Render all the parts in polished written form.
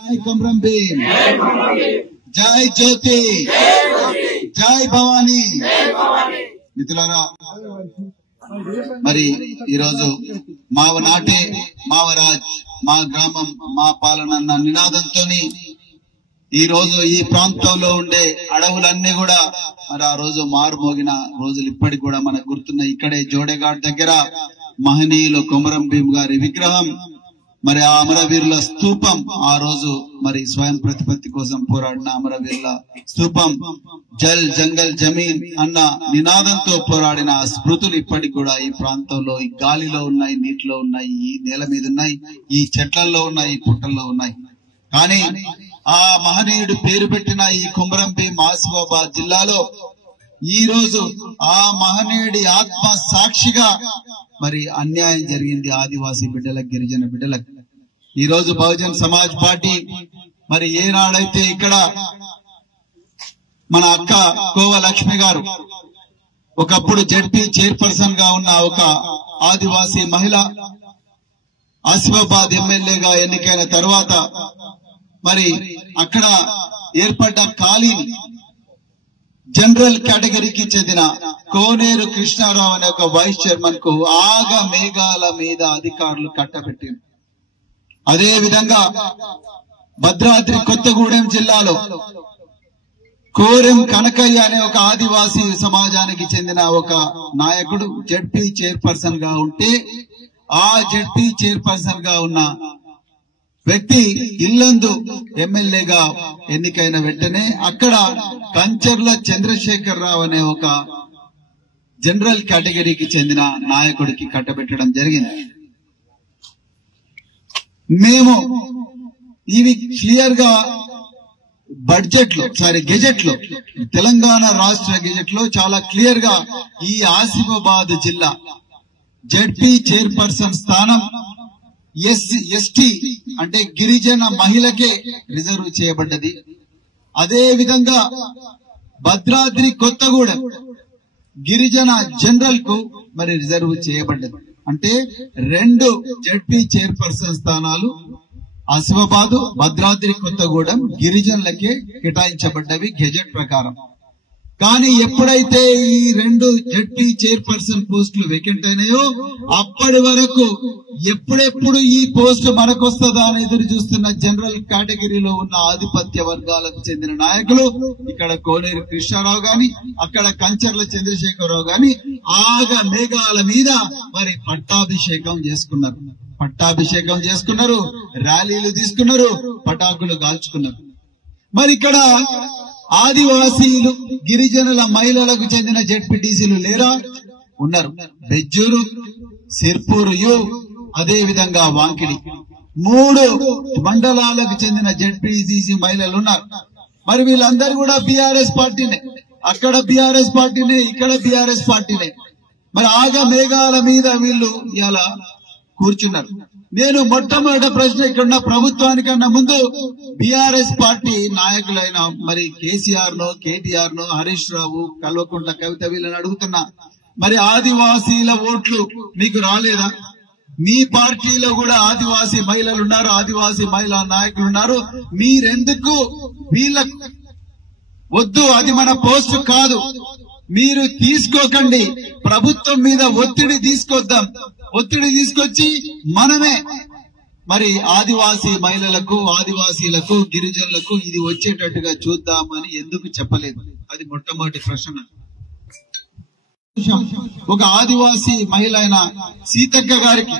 जय कोमरम भीम, जय ज्योति, जय भवानी। మిత్రులారా, మరి ఈరోజు మావ నాటే మావరాజ్, మా గ్రామం మా పాలన అన్న నినాదంతోని ఈ రోజు ఈ ప్రాంతంలో ఉండే అడవులన్నీ కూడా మరి ఆ రోజు మారుమోగిన రోజులు ఇప్పటికి కూడా మనకు గుర్తున్నాయి. ఇక్కడే జోడేఘాట్ దగ్గర మహనీయులు కొమరం భీం గారి విగ్రహం, మరి ఆ అమరవీరుల స్తూపం, ఆ రోజు మరి స్వయం ప్రతిపత్తి కోసం పోరాడిన అమరవీరుల స్తూపం, జల్ జంగల్ జమీన్ అన్న నినాదంతో పోరాడిన స్మృతులు ఇప్పటికి కూడా ఈ ప్రాంతంలో, ఈ గాలిలో ఉన్నాయి, నీటిలో ఉన్నాయి, ఈ నేల మీద ఉన్నాయి, ఈ చెట్లలో ఉన్నాయి, ఈ పుట్టల్లో ఉన్నాయి. కానీ ఆ మహనీయుడు పేరు పెట్టిన ఈ కొమరం భీం ఆసిఫాబాద్ జిల్లాలో ఈ రోజు ఆ మహనీయుడి ఆత్మ సాక్షిగా మరి అన్యాయం జరిగింది ఆదివాసీ బిడ్డలకు, గిరిజన బిడ్డలకు. ఈ రోజు బహుజన్ సమాజ్ పార్టీ మరి ఏనాడైతే ఇక్కడ మన అక్క కోవ లక్ష్మి గారు ఒకప్పుడు జడ్పీ చైర్పర్సన్ గా ఉన్న ఒక ఆదివాసీ మహిళ ఆసిఫాబాద్ ఎమ్మెల్యేగా ఎన్నికైన తర్వాత మరి అక్కడ ఏర్పడ్డ ఖాళీని జనరల్ కేటగిరీకి చెందిన కోనేరు కృష్ణారావు అనే ఒక వైస్ చైర్మన్ కు ఆగ మేఘాల మీద అధికారులు కట్టబెట్టారు. అదే విధంగా భద్రాద్రి కొత్తగూడెం జిల్లాలో కోరెం కనకయ్య అనే ఒక ఆదివాసీ సమాజానికి చెందిన ఒక నాయకుడు జడ్పీ చైర్పర్సన్ గా ఉంటే, ఆ జడ్పీ చైర్పర్సన్ గా ఉన్న వ్యక్తి ఇల్లందు ఎమ్మెల్యేగా ఎన్నికైన వెంటనే అక్కడ కంచర్ల చంద్రశేఖర్ రావు అనే ఒక జనరల్ కేటగిరీకి చెందిన నాయకుడికి కట్టబెట్టడం జరిగింది. మేము ఇవి క్లియర్ గా గెజెట్ లో తెలంగాణ రాష్ట్ర గెజెట్ లో చాలా క్లియర్ గా ఈ ఆసిఫాబాద్ జిల్లా జడ్పీ చైర్పర్సన్ స్థానం ఎస్టీ అంటే గిరిజన మహిళకే రిజర్వ్ చేయబడ్డది. అదే విధంగా భద్రాద్రి కొత్తగూడెం గిరిజన జనరల్ కు మరి రిజర్వ్ చేయబడ్డది. అంటే 2 జడ్పీ చైర్పర్సన్ స్థానాలు ఆసిఫాబాద్, భద్రాద్రి కొత్తగూడెం గిరిజనులకే కేటాయించబడ్డవి గెజెట్ ప్రకారం. కానీ ఎప్పుడైతే ఈ 2 జడ్పీ చైర్పర్సన్ పోస్టులు వేకెంట్ అయినాయో అప్పటి వరకు ఎప్పుడెప్పుడు ఈ పోస్టు మనకొస్తుందా అని ఎదురు చూస్తున్న జనరల్ కేటగిరీలో ఉన్న ఆధిపత్య వర్గాలకు చెందిన నాయకులు, ఇక్కడ కోనేరు కృష్ణారావు గాని, అక్కడ కంచర్ల చంద్రశేఖరరావు గాని ఆగ మేఘాల మీద మరి పట్టాభిషేకం చేసుకున్నారు, ర్యాలీలు తీసుకున్నారు, పటాకులు కాల్చుకున్నారు. మరి ఇక్కడ ఆదివాసీలు గిరిజనుల మహిళలకు చెందిన జెడ్పీటీసీలు లేరా? ఉన్నారు. బెజ్జూరు, సిర్పూర్ యు, అదే విధంగా వాంకిడి 3 మండలాలకు చెందిన జెడ్పీటీసీ మహిళలు ఉన్నారు. మరి వీళ్ళందరూ కూడా బీఆర్ఎస్ పార్టీనే, అక్కడ బీఆర్ఎస్ పార్టీనే, ఇక్కడ బీఆర్ఎస్ పార్టీనే. మరి ఆగ మేఘాల మీద వీళ్ళు ఇలా కూర్చున్నారు. నేను మొట్టమొదటి ప్రశ్న ఇక్కడున్న ప్రభుత్వానికన్నా ముందు బీఆర్ఎస్ పార్టీ నాయకులైన మరి కేసీఆర్ నో, కేటీఆర్ నో, హరీష్ రావు, కల్వకుంట్ల కవిత వీళ్ళని అడుగుతున్నా, మరి ఆదివాసీల ఓట్లు మీకు రాలేదా? మీ పార్టీలో కూడా ఆదివాసీ మహిళలు ఉన్నారు, ఆదివాసీ మహిళా నాయకులు ఉన్నారు. మీరెందుకు వీళ్ళకు వద్దు, అది మన పోస్టు కాదు, మీరు తీసుకోకండి, ప్రభుత్వం మీద ఒత్తిడి తీసుకొద్దాం, ఒత్తిడి తీసుకొచ్చి మనమే మరి ఆదివాసీ మహిళలకు, ఆదివాసీలకు, గిరిజనులకు ఇది వచ్చేటట్టుగా చూద్దామని ఎందుకు చెప్పలేదు? అది మొట్టమొదటి ప్రశ్న. ఒక ఆదివాసీ మహిళ అయిన సీతక్క గారికి,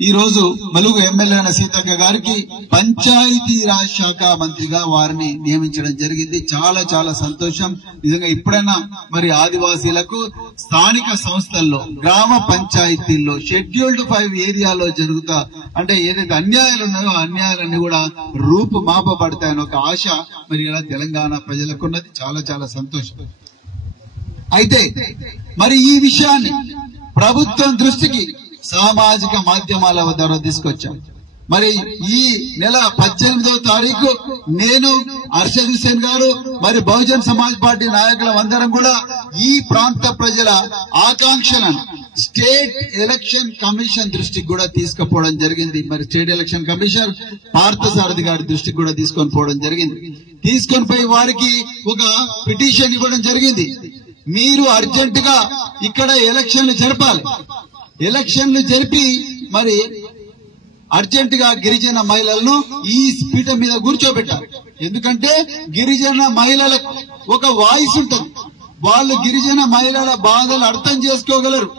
ఈ రోజు మలుగు ఎమ్మెల్యే అయిన సీతక్క గారికి పంచాయతీరాజ్ శాఖ మంత్రిగా వారిని నియమించడం జరిగింది. చాలా చాలా సంతోషం. నిజంగా ఇప్పుడైనా మరి ఆదివాసీలకు స్థానిక సంస్థల్లో, గ్రామ పంచాయతీల్లో, షెడ్యూల్డ్ 5 ఏరియాలో జరుగుతా అంటే ఏదైతే అన్యాయాలు ఉన్నాయో ఆ అన్యాయాలన్నీ కూడా రూపుమాపబడతాయని ఒక ఆశ మరి ఇలా తెలంగాణ ప్రజలకు ఉన్నది. చాలా చాలా సంతోషం. అయితే మరి ఈ విషయాన్ని ప్రభుత్వం దృష్టికి సామాజిక మాధ్యమాల ద్వారా తీసుకొచ్చాం. మరి ఈ నెల 18వ తారీఖు నేను, అర్షద్ హుసేన్ గారు, మరి బహుజన్ సమాజ్ పార్టీ నాయకుల అందరం కూడా ఈ ప్రాంత ప్రజల ఆకాంక్షలను స్టేట్ ఎలక్షన్ కమిషన్ దృష్టికి కూడా తీసుకుపోవడం జరిగింది. మరి స్టేట్ ఎలక్షన్ కమిషనర్ పార్థసారథి గారి దృష్టికి కూడా తీసుకొని పోవడం జరిగింది. తీసుకొని పోయి వారికి ఒక పిటిషన్ ఇవ్వడం జరిగింది. మీరు అర్జెంట్ గా ఇక్కడ ఎలక్షన్లు జరపాలి, ఎలక్షన్లు జరిపి మరి అర్జెంట్ గా గిరిజన మహిళలను ఈ పీఠం మీద కూర్చోబెట్టాలి. ఎందుకంటే గిరిజన మహిళలకు ఒక వాయిస్ ఉంటుంది, వాళ్ళు గిరిజన మహిళల బాధలు అర్థం చేసుకోగలరు.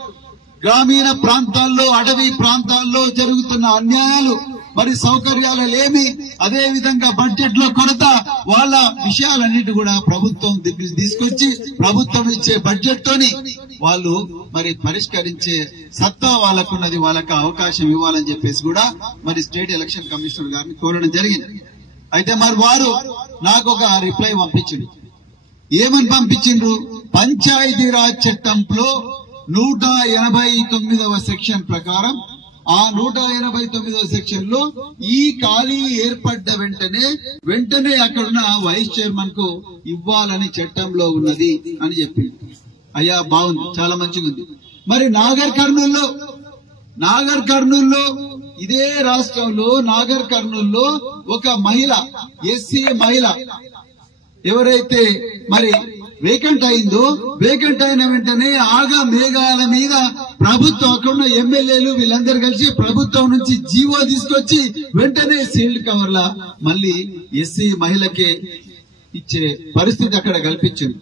గ్రామీణ ప్రాంతాల్లో, అటవీ ప్రాంతాల్లో జరుగుతున్న అన్యాయాలు, మరి సౌకర్యాలు లేమి, అదే విధంగా బడ్జెట్ లో కొరత, వాళ్ళ విషయాలన్నిటి కూడా ప్రభుత్వం తీసుకొచ్చి ప్రభుత్వం ఇచ్చే బడ్జెట్ తోని వాళ్ళు మరి పరిష్కరించే సత్తా వాళ్ళకున్నది, వాళ్ళకి అవకాశం ఇవ్వాలని చెప్పేసి కూడా మరి స్టేట్ ఎలక్షన్ కమిషనర్ గారిని కోరడం జరిగింది. అయితే మరి వారు నాకు ఒక రిప్లై పంపించింది. ఏమని పంపించిండ్రు? పంచాయతీరాజ్ చట్టంలో 189వ సెక్షన్ ప్రకారం, ఆ 189వ సెక్షన్ లో ఈ ఖాళీ ఏర్పడ్డ వెంటనే అక్కడున్న వైస్ చైర్మన్ కు ఇవ్వాలని చట్టంలో ఉన్నది అని చెప్పింది. అయ్యా బాగుంది, చాలా మంచిగా ఉంది. మరి నాగర్ కర్నూల్లో ఇదే రాష్ట్రంలో నాగర్ కర్నూల్లో ఒక మహిళ, ఎస్సీ మహిళ ఎవరైతే మరి వేకెంట్ అయిందో, వేకెంట్ అయిన వెంటనే ఆగా మేఘాల మీద ప్రభుత్వం, అక్కడున్న ఎమ్మెల్యేలు వీళ్ళందరూ కలిసి ప్రభుత్వం నుంచి జీవో తీసుకొచ్చి వెంటనే సీల్డ్ కవర్ల మళ్ళీ ఎస్సీ మహిళకే ఇచ్చే పరిస్థితి అక్కడ కల్పించింది.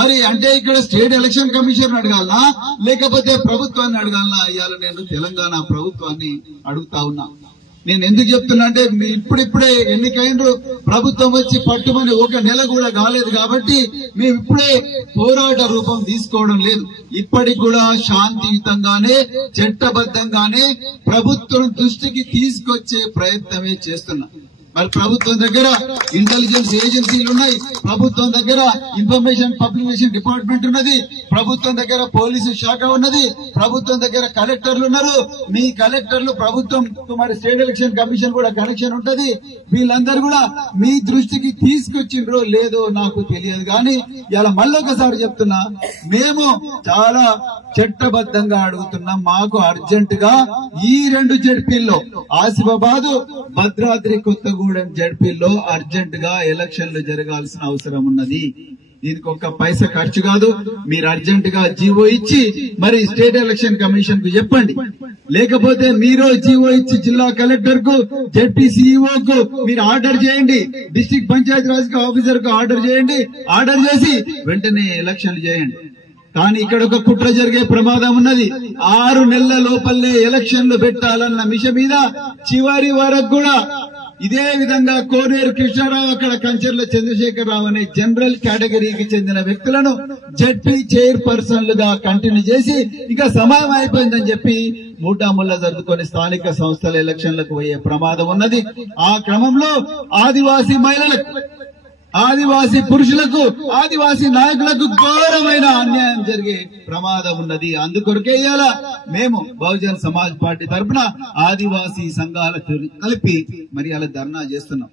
మరి అంటే ఇక్కడ స్టేట్ ఎలక్షన్ కమిషన్ అడగాలనా లేకపోతే ప్రభుత్వాన్ని అడగాలనా? ఇవాళ నేను తెలంగాణ ప్రభుత్వాన్ని అడుగుతా ఉన్నా. నేను ఎందుకు చెప్తున్నా అంటే ఇప్పుడిప్పుడే ఎన్నికైనరు, ప్రభుత్వం వచ్చి పట్టుమని ఒక నెల కూడా కాలేదు కాబట్టి మేము ఇప్పుడే పోరాట రూపం తీసుకోవడం లేదు. ఇప్పటికి కూడా శాంతియుతంగానే, చట్టబద్ధంగానే ప్రభుత్వం దృష్టికి తీసుకొచ్చే ప్రయత్నమే చేస్తున్నాం. మరి ప్రభుత్వం దగ్గర ఇంటెలిజెన్స్ ఏజెన్సీలు ఉన్నాయి, ప్రభుత్వం దగ్గర ఇన్ఫర్మేషన్ పబ్లికేషన్ డిపార్ట్మెంట్ ఉన్నది, ప్రభుత్వం దగ్గర పోలీసు శాఖ ఉన్నది, ప్రభుత్వం దగ్గర కలెక్టర్లు ఉన్నారు. మీ కలెక్టర్లు ప్రభుత్వం, మరి స్టేట్ ఎలక్షన్ కమిషన్ కూడా కనెక్షన్ ఉంటది. వీళ్ళందరూ కూడా మీ దృష్టికి తీసుకొచ్చిండ్రో లేదో నాకు తెలియదు. కానీ ఇలా మళ్ళొకసారి చెప్తున్నా, మేము చాలా చట్టబద్ధంగా అడుగుతున్నాం. మాకు అర్జెంట్ గా ఈ 2 జడ్పీల్లో, ఆసిఫాబాద్, భద్రాద్రి కొత్తగూడెం జడ్పీల్లో అర్జెంట్ గా ఎలక్షన్లు జరగాల్సిన అవసరం ఉన్నది. దీనికి ఒక్క పైసా ఖర్చు కాదు. మీరు అర్జెంట్ గా జీవో ఇచ్చి మరి స్టేట్ ఎలక్షన్ కమిషన్ కు చెప్పండి. లేకపోతే మీరు జీవో ఇచ్చి జిల్లా కలెక్టర్ కు, జడ్పీ సిఇఓ కు మీరు ఆర్డర్ చేయండి, డిస్ట్రిక్ట్ పంచాయతీ రాజ్ ఆఫీసర్ కు ఆర్డర్ చేయండి. ఆర్డర్ చేసి వెంటనే ఎలక్షన్లు చేయండి. కానీ ఇక్కడ ఒక కుట్ర జరిగే ప్రమాదం ఉన్నది. 6 నెలల లోపలనే ఎలక్షన్లు పెట్టాలన్న మిషన్ మీద చివరి వరకు కూడా ఇదే విధంగా కోనేరు కృష్ణారావు, అక్కడ కంచెర్ల చంద్రశేఖరరావు అనే జనరల్ కేటగిరీకి చెందిన వ్యక్తులను జడ్పీ చైర్పర్సన్లుగా కంటిన్యూ చేసి ఇక సమయం అయిపోయిందని చెప్పి మూటాముల్లా జరుపుకొని స్థానిక సంస్థల ఎలక్షన్లకు పోయే ప్రమాదం ఉన్నది. ఆ క్రమంలో ఆదివాసీ మహిళలకు, ఆదివాసీ పురుషులకు, ఆదివాసీ నాయకులకు ఘోరమైన అన్యాయం జరిగే ప్రమాదం ఉన్నది. అందుకొరకే ఇవాళ మేము బహుజన్ సమాజ్ పార్టీ తరఫున ఆదివాసీ సంఘాలతో కలిపి మరి అలా ధర్నా చేస్తున్నాం.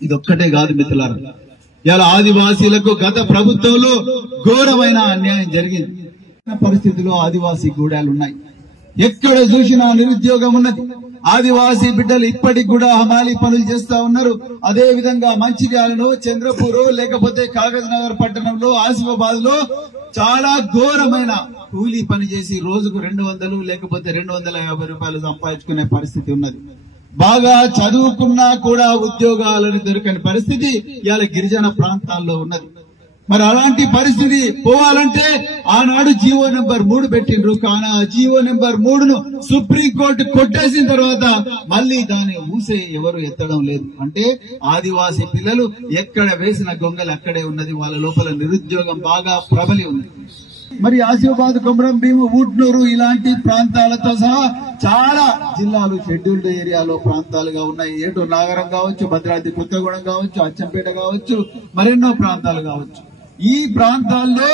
ఇదొక్కటే కాదు మిత్రులారా, ఇవాళ ఆదివాసీలకు గత ప్రభుత్వంలో ఘోరమైన అన్యాయం జరిగింది. పరిస్థితిలో ఆదివాసీ గూడాలు ఉన్నాయి, ఎక్కడ చూసినా నిరుద్యోగం ఉన్నది. ఆదివాసీ బిడ్డలు ఇప్పటికి కూడా హమాలీ పనులు చేస్తా ఉన్నారు. అదే విధంగా మంచిర్యాలలో, చంద్రపూర్, లేకపోతే కాగజ్ నగర్ పట్టణంలో, ఆసిఫాబాద్ లో చాలా ఘోరమైన కూలీ పని చేసి రోజుకు 200 లేకపోతే 250 రూపాయలు సంపాదించుకునే పరిస్థితి ఉన్నది. బాగా చదువుకున్నా కూడా ఉద్యోగాలను దొరకని పరిస్థితి ఇవాళ గిరిజన ప్రాంతాల్లో ఉన్నది. మరి అలాంటి పరిస్థితి పోవాలంటే ఆనాడు జీవో నెంబర్ 3 పెట్టిండ్రు. కానీ ఆ జీవో నెంబర్ 3ను సుప్రీంకోర్టు కొట్టేసిన తర్వాత మళ్ళీ దాన్ని ఊసే ఎవరు ఎత్తడం లేదు. అంటే ఆదివాసీ పిల్లలు ఎక్కడ వేసిన గొంగలు అక్కడే ఉన్నది. వాళ్ళ లోపల నిరుద్యోగం బాగా ప్రబలి ఉంది. మరి ఆసిఫాబాద్, కొమరం భీము, ఊట్నూరు ఇలాంటి ప్రాంతాలతో సహా చాలా జిల్లాలు షెడ్యూల్డ్ ఏరియాలో ప్రాంతాలుగా ఉన్నాయి. ఏటో నాగరం కావచ్చు, భద్రాద్రి కొత్తగూడెం కావచ్చు, అచ్చంపేట కావచ్చు, మరెన్నో ప్రాంతాలు కావచ్చు. ఈ ప్రాంతాల్లో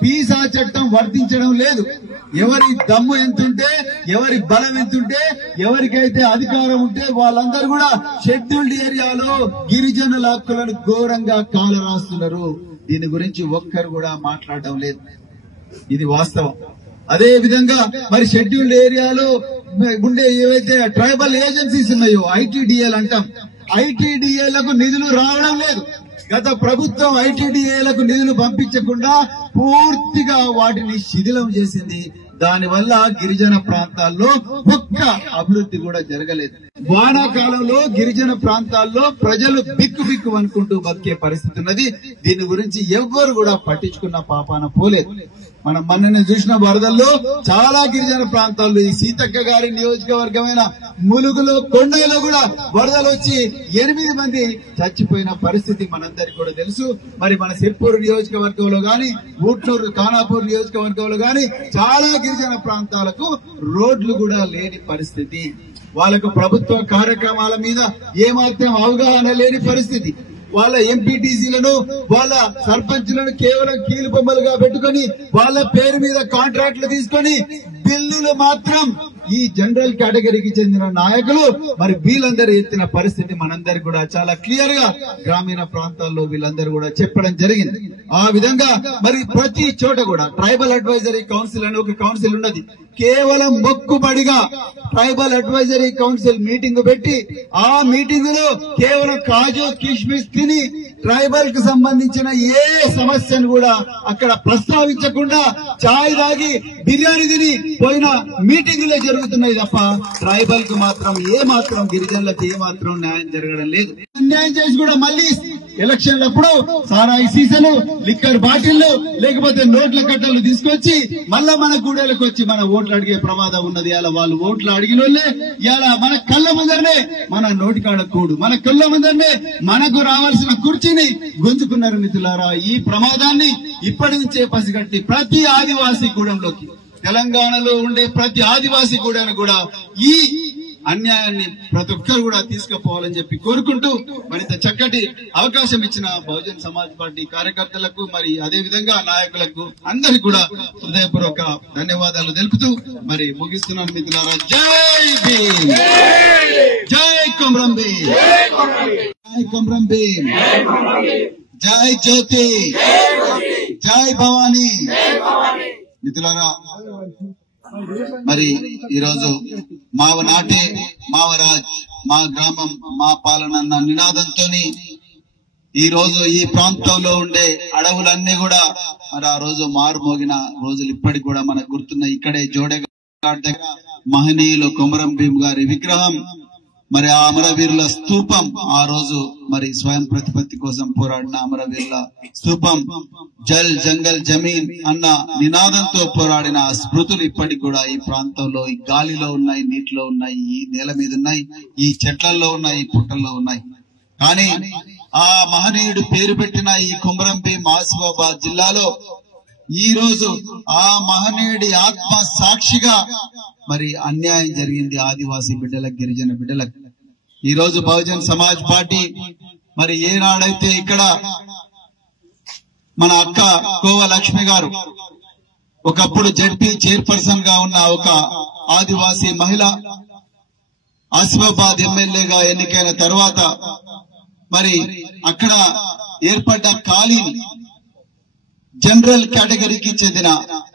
పీసా చట్టం వర్తించడం లేదు. ఎవరి దమ్ము ఎంతుంటే, ఎవరి బలం ఎంతుంటే, ఎవరికైతే అధికారం ఉంటే వాళ్ళందరూ కూడా షెడ్యూల్డ్ ఏరియాలో గిరిజనుల హక్కులను ఘోరంగా కాలరాస్తున్నారు. దీని గురించి ఒక్కరు కూడా మాట్లాడడం లేదు. ఇది వాస్తవం. అదే విధంగా మరి షెడ్యూల్డ్ ఏరియాలో ఉండే ఏవైతే ట్రైబల్ ఏజెన్సీస్ ఉన్నాయో ఐటీడీఏలు అంటాం, ఐటీడీఏలకు నిధులు రావడం లేదు. గత ప్రభుత్వం ఐటీడీఏలకు నిధులు పంపించకుండా పూర్తిగా వాటిని శిథిలం చేసింది. దానివల్ల గిరిజన ప్రాంతాల్లో ఒక్క అభివృద్ధి కూడా జరగలేదు. వానాకాలంలో గిరిజన ప్రాంతాల్లో ప్రజలు బిక్కు బిక్కు అనుకుంటూ బతికే పరిస్థితి ఉన్నది. దీని గురించి ఎవ్వరు కూడా పట్టించుకున్న పాపాన పోలేదు. మనం మొన్న చూసిన వరదల్లో చాలా గిరిజన ప్రాంతాల్లో ఈ సీతక్క గారి నియోజకవర్గమైన ములుగులో కొండలో కూడా వరదలు వచ్చి 8 మంది చచ్చిపోయిన పరిస్థితి మనందరికీ కూడా తెలుసు. మరి మన సిర్పూర్ నియోజకవర్గంలో గాని, ఊట్నూరు ఖానాపూర్ నియోజకవర్గంలో గాని చాలా గిరిజన ప్రాంతాలకు రోడ్లు కూడా లేని పరిస్థితి. వాళ్ళకు ప్రభుత్వ కార్యక్రమాల మీద ఏమాత్రం అవగాహన లేని పరిస్థితి. వాళ్ళ ఎంపీటీసీలను, వాళ్ళ సర్పంచ్లను కేవలం కీలు బొమ్మలుగా పెట్టుకుని వాళ్ళ పేరు మీద కాంట్రాక్టులు తీసుకొని బిల్లులు మాత్రం ఈ జనరల్ కేటగిరీకి చెందిన నాయకులు మరి వీళ్ళందరూ ఎత్తిన పరిస్థితి మనందరికి కూడా చాలా క్లియర్ గా గ్రామీణ ప్రాంతాల్లో వీళ్ళందరూ కూడా చెప్పడం జరిగింది. ఆ విధంగా మరి ప్రతి చోట కూడా ట్రైబల్ అడ్వైజరీ కౌన్సిల్ అని ఒక కౌన్సిల్ ఉన్నది. కేవలం మొక్కుబడిగా ట్రైబల్ అడ్వైజరీ కౌన్సిల్ మీటింగ్ పెట్టి ఆ మీటింగ్ లో కేవలం కాజు కిష్మిష్ తిని ట్రైబల్ కు సంబంధించిన ఏ సమస్యను కూడా అక్కడ ప్రస్తావించకుండా చాయ్ తాగి బిర్యానీ తిని పోయిన మీటింగ్ లో జరుగుతున్నాయి తప్ప ట్రైబల్ కు మాత్రం ఏ మాత్రం గిరిజనులకు ఏ మాత్రం న్యాయం జరగడం లేదు. అన్యాయం చేసి కూడా మళ్ళీ ఎలక్షన్లప్పుడు సారాయి సీసాలు, లిక్కర్ బాటిళ్లు, లేకపోతే నోట్ల కట్టలు తీసుకొచ్చి మళ్ళా మన గూడెలకు వచ్చి మన ఓట్లు అడిగే ప్రమాదం ఉన్నది. అలా వాళ్ళు ఓట్లు అడిగిన వాళ్ళే ఇలా మన కళ్ళ ముందరనే మన నోటికాడ కూడు, మన కళ్ళ ముందరనే మనకు రావాల్సిన కుర్చీని గుంజుకున్నారు. మిత్రులారా, ఈ ప్రమాదాన్ని ఇప్పటి నుంచే పసిగట్టి ప్రతి ఆదివాసీ గూడెంలోకి, తెలంగాణలో ఉండే ప్రతి ఆదివాసీ గూడెను కూడా ఈ అన్యాయాన్ని ప్రతి ఒక్కరు కూడా తీసుకుపోవాలని చెప్పి కోరుకుంటూ మరింత చక్కటి అవకాశం ఇచ్చిన బహుజన్ సమాజ్ పార్టీ కార్యకర్తలకు మరి అదే విధంగా నాయకులకు అందరికి కూడా హృదయపూర్వక ధన్యవాదాలు తెలుపుతూ మరి ముగిస్తున్నాను మిత్రులారా. జై భీమ్, జై కొమరం భీమ్, జై కొమరం భీమ్, జై జ్యోతి, జై భవానీ. మిత్రులారా, మరి ఈరోజు మావ నాటే మావరాజ్, మా గ్రామం మా పాలన అన్న నినాదంతో ఈ రోజు ఈ ప్రాంతంలో ఉండే అడవులన్నీ కూడా మరి ఆ రోజు మారుమోగిన రోజులు ఇప్పటికి కూడా మనకు గుర్తున్నాయి. ఇక్కడే జోడేఘాట్ దగ్గర మహనీయులు కొమరం భీమ్ గారి విగ్రహం, మరి ఆ అమరవీరుల స్తూపం, ఆ రోజు మరి స్వయం ప్రతిపత్తి కోసం పోరాడిన అమరవీరుల స్తూపం, జల్ జంగల్ జమీన్ అన్న నినాదంతో పోరాడిన స్మృతులు ఇప్పటికి కూడా ఈ ప్రాంతంలో, ఈ గాలిలో ఉన్నాయి, నీటిలో ఉన్నాయి, ఈ నేల మీద ఉన్నాయి, ఈ చెట్లలో ఉన్నాయి, ఈ పుట్టల్లో ఉన్నాయి. కానీ ఆ మహనీయుడు పేరు పెట్టిన ఈ కొమరం భీమ్ ఆసిఫాబాద్ జిల్లాలో ఈ రోజు ఆ మహనీయుడి ఆత్మ సాక్షిగా మరి అన్యాయం జరిగింది ఆదివాసీ బిడ్డలకు, గిరిజన బిడ్డలకు. ఈ రోజు బహుజన్ సమాజ్ పార్టీ మరి ఏనాడైతే ఇక్కడ మన అక్క కోవ లక్ష్మి గారు ఒకప్పుడు జడ్పీ చైర్పర్సన్ గా ఉన్న ఒక ఆదివాసీ మహిళ ఆసిఫాబాద్ ఎమ్మెల్యేగా ఎన్నికైన తర్వాత మరి అక్కడ ఏర్పడ్డ ఖాళీ జనరల్ కేటగిరీకి చెందిన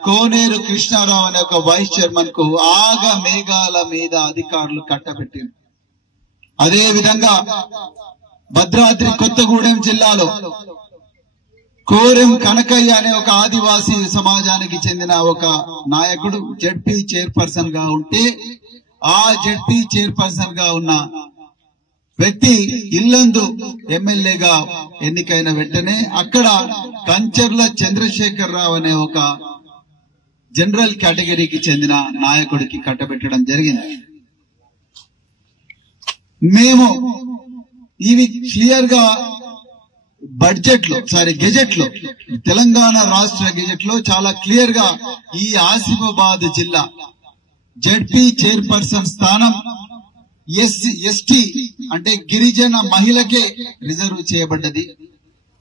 కోనేరు కృష్ణారావు అనే ఒక వైస్ చైర్మన్ కు ఆగ మేఘాల మీద అధికారులు కట్టబెట్టారు. అదే విధంగా భద్రాద్రి కొత్తగూడెం జిల్లాలో కోరెం కనకయ్య అనే ఒక ఆదివాసీ సమాజానికి చెందిన ఒక నాయకుడు జడ్పీ చైర్పర్సన్ గా ఉంటే ఆ జడ్పీ చైర్పర్సన్ గా ఉన్న వ్యక్తి ఇల్లందు ఎమ్మెల్యేగా ఎన్నికైన వెంటనే అక్కడ కంచర్ల చంద్రశేఖర్ రావు అనే ఒక జనరల్ కేటగిరీకి చెందిన నాయకుడికి కట్టబెట్టడం జరిగింది. మేము ఇవి క్లియర్ గా బడ్జెట్ లో గెజెట్ లో తెలంగాణ రాష్ట్ర గెజెట్ లో చాలా క్లియర్ గా ఈ ఆసిఫాబాద్ జిల్లా జడ్పీ చైర్పర్సన్ స్థానం ఎస్టీ అంటే గిరిజన మహిళకే రిజర్వ్ చేయబడ్డది.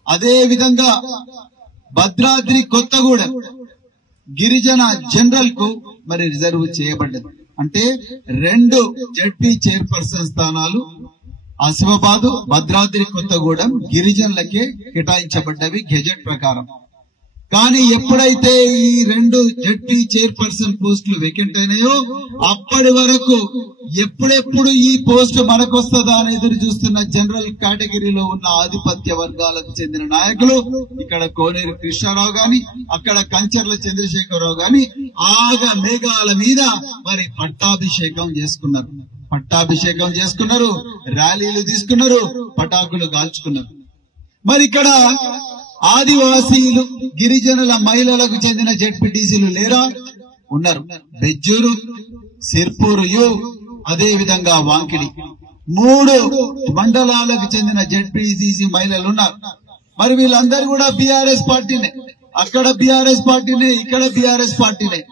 అదే విధంగా భద్రాద్రి కొత్తగూడెం గిరిజన జనరల్ కు మరి రిజర్వ్ చేయబడ్డది. అంటే 2 జడ్పీ చైర్పర్సన్ స్థానాలు ఆసిఫాబాద్, భద్రాద్రి కొత్తగూడెం గిరిజనులకే కేటాయించబడ్డవి గెజెట్ ప్రకారం. కానీ ఎప్పుడైతే ఈ 2 జడ్పీ చైర్పర్సన్ పోస్టులు వేకెంట్ అయినాయో అప్పటి వరకు ఎప్పుడెప్పుడు ఈ పోస్టు మనకొస్తుందా అని ఎదురు చూస్తున్న జనరల్ కేటగిరీలో ఉన్న ఆధిపత్య వర్గాలకు చెందిన నాయకులు ఇక్కడ కోనేరు కృష్ణారావు గాని అక్కడ కంచర్ల చంద్రశేఖరరావు గాని ఆగ మేఘాల మీద మరి పట్టాభిషేకం చేసుకున్నారు, ర్యాలీలు తీసుకున్నారు, పటాకులు కాల్చుకున్నారు. మరి ఇక్కడ ఆదివాసీలు గిరిజనుల మహిళలకు చెందిన జెడ్పీటీసీలు లేరా? ఉన్నారు. బెజ్జూరు, సిర్పూరు యు, అదే విధంగా వాంకిడి 3 మండలాలకు చెందిన జెడ్పీటీసీ మహిళలు ఉన్నారు. మరి వీళ్ళందరూ కూడా బీఆర్ఎస్ పార్టీనే, అక్కడ బీఆర్ఎస్ పార్టీనే, ఇక్కడ బీఆర్ఎస్ పార్టీనే.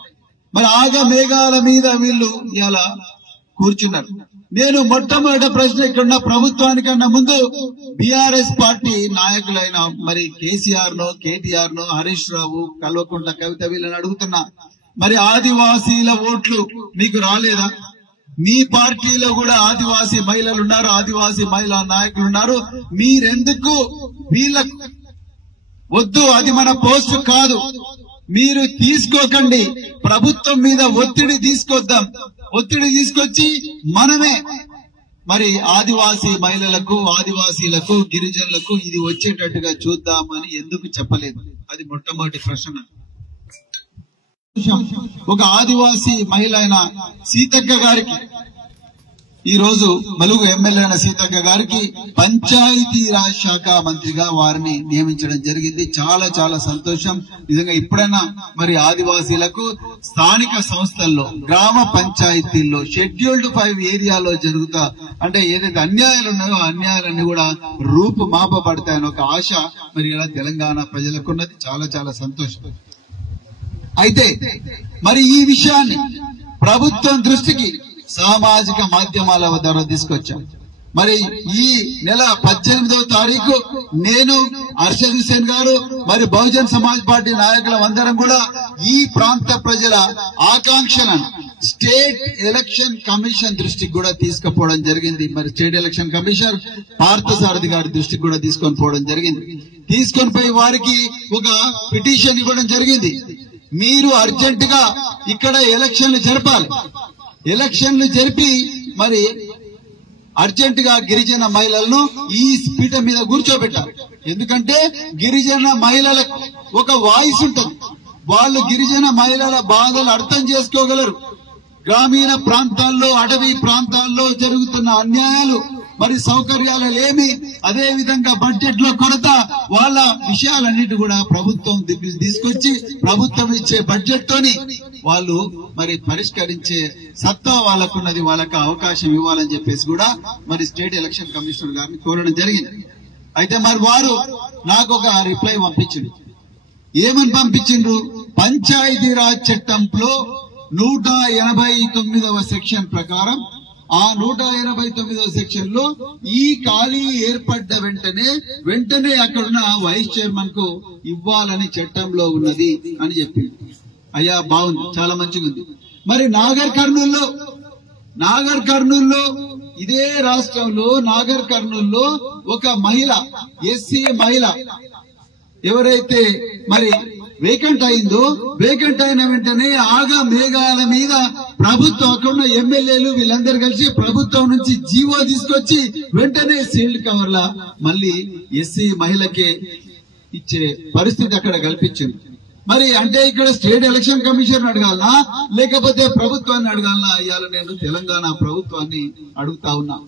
మరి ఆగ మేఘాల మీద వీళ్ళు ఇలా కూర్చున్నారు. నేను మొట్టమొదటి ప్రశ్న ఇక్కడున్న ప్రభుత్వానికన్నా ముందు బీఆర్ఎస్ పార్టీ నాయకులైన మరి కేసీఆర్ నో, కేటీఆర్ నో, హరీష్ రావు, కల్వకుంట్ల కవిత వీళ్ళని అడుగుతున్నా, మరి ఆదివాసీల ఓట్లు మీకు రాలేదా? మీ పార్టీలో కూడా ఆదివాసీ మహిళలు ఉన్నారు, ఆదివాసీ మహిళా నాయకులు ఉన్నారు. మీరెందుకు వీళ్ళకు వద్దు, అది మన పోస్టు కాదు, మీరు తీసుకోకండి, ప్రభుత్వం మీద ఒత్తిడి తీసుకొద్దాం, ఒత్తిడి తీసుకొచ్చి మనమే మరి ఆదివాసీ మహిళలకు, ఆదివాసీలకు, గిరిజనులకు ఇది వచ్చేటట్టుగా చూద్దామని ఎందుకు చెప్పలేదు? అది మొట్టమొదటి ప్రశ్న. ఒక ఆదివాసీ మహిళ అయిన సీతక్క గారికి, ఈ రోజు మలుగు ఎమ్మెల్యే అయిన సీతక్క గారికి పంచాయతీరాజ్ శాఖ మంత్రిగా వారిని నియమించడం జరిగింది. చాలా చాలా సంతోషం. నిజంగా ఇప్పుడైనా మరి ఆదివాసీలకు స్థానిక సంస్థల్లో, గ్రామ పంచాయతీల్లో, షెడ్యూల్డ్ 5 ఏరియాలో జరుగుతా అంటే ఏదైతే అన్యాయాలు ఉన్నాయో ఆ అన్యాయాలన్నీ కూడా రూపుమాపబడతాయని ఒక ఆశ మరి ఇలా తెలంగాణ ప్రజలకు ఉన్నది. చాలా చాలా సంతోషం. అయితే మరి ఈ విషయాన్ని ప్రభుత్వం దృష్టికి సామాజిక మాధ్యమాల ద్వారా తీసుకొచ్చాం. మరి ఈ నెల 18వ తారీఖు నేను, అర్షద్ హుసేన్ గారు, మరి బహుజన్ సమాజ్ పార్టీ నాయకులందరం కూడా ఈ ప్రాంత ప్రజల ఆకాంక్షలను స్టేట్ ఎలక్షన్ కమిషన్ దృష్టికి కూడా తీసుకుపోవడం జరిగింది. మరి స్టేట్ ఎలక్షన్ కమిషనర్ పార్థసారథి గారి దృష్టికి కూడా తీసుకొని పోవడం జరిగింది. తీసుకొని పోయి వారికి ఒక పిటిషన్ ఇవ్వడం జరిగింది. మీరు అర్జెంటుగా ఇక్కడ ఎలక్షన్లు జరపాలి, ఎలక్షన్లు జరిపి మరి అర్జెంటుగా గిరిజన మహిళలను ఈ పీఠం మీద కూర్చోబెట్టాలి. ఎందుకంటే గిరిజన మహిళలకు ఒక వాయిస్ ఉంటుంది, వాళ్ళు గిరిజన మహిళల బాధలు అర్థం చేసుకోగలరు. గ్రామీణ ప్రాంతాల్లో, అటవీ ప్రాంతాల్లో జరుగుతున్న అన్యాయాలు, మరి సౌకర్యాలు లేమి, అదే విధంగా బడ్జెట్ లో కొరత, వాళ్ళ విషయాలన్నిటి కూడా ప్రభుత్వం తీసుకొచ్చి ప్రభుత్వం ఇచ్చే బడ్జెట్ తోని వాళ్ళు మరి పరిష్కరించే సత్తా వాళ్ళకున్నది, వాళ్ళకి అవకాశం ఇవ్వాలని చెప్పేసి కూడా మరి స్టేట్ ఎలక్షన్ కమిషనర్ గారిని కోరడం జరిగింది. అయితే మరి వారు నాకు ఒక రిప్లై పంపించింది. ఏమని పంపించిండ్రు? పంచాయతీరాజ్ చట్టంలో 189వ సెక్షన్ ప్రకారం, ఆ 189వ సెక్షన్ లో ఈ ఖాళీ ఏర్పడ్డ వెంటనే అక్కడున్న వైస్ చైర్మన్ కు ఇవ్వాలని చట్టంలో ఉన్నది అని చెప్పింది. అయ్యా బాగుంది, చాలా మంచిగా ఉంది. మరి నాగర్ కర్నూల్లో ఇదే రాష్ట్రంలో నాగర్ కర్నూల్లో ఒక మహిళ, ఎస్సీ మహిళ ఎవరైతే మరి వేకెంట్ అయిందో, వేకెంట్ అయిన వెంటనే ఆగా మేఘాల మీద ప్రభుత్వం, అక్కడున్న ఎమ్మెల్యేలు వీళ్ళందరూ కలిసి ప్రభుత్వం నుంచి జీవో తీసుకొచ్చి వెంటనే సీల్డ్ కవర్ల మళ్ళీ ఎస్సీ మహిళకే ఇచ్చే పరిస్థితి అక్కడ కల్పించింది. మరి అంటే ఇక్కడ స్టేట్ ఎలక్షన్ కమిషన్ అడగాలనా లేకపోతే ప్రభుత్వాన్ని అడగాలనా? ఇవాళ నేను తెలంగాణ ప్రభుత్వాన్ని అడుగుతా ఉన్నా.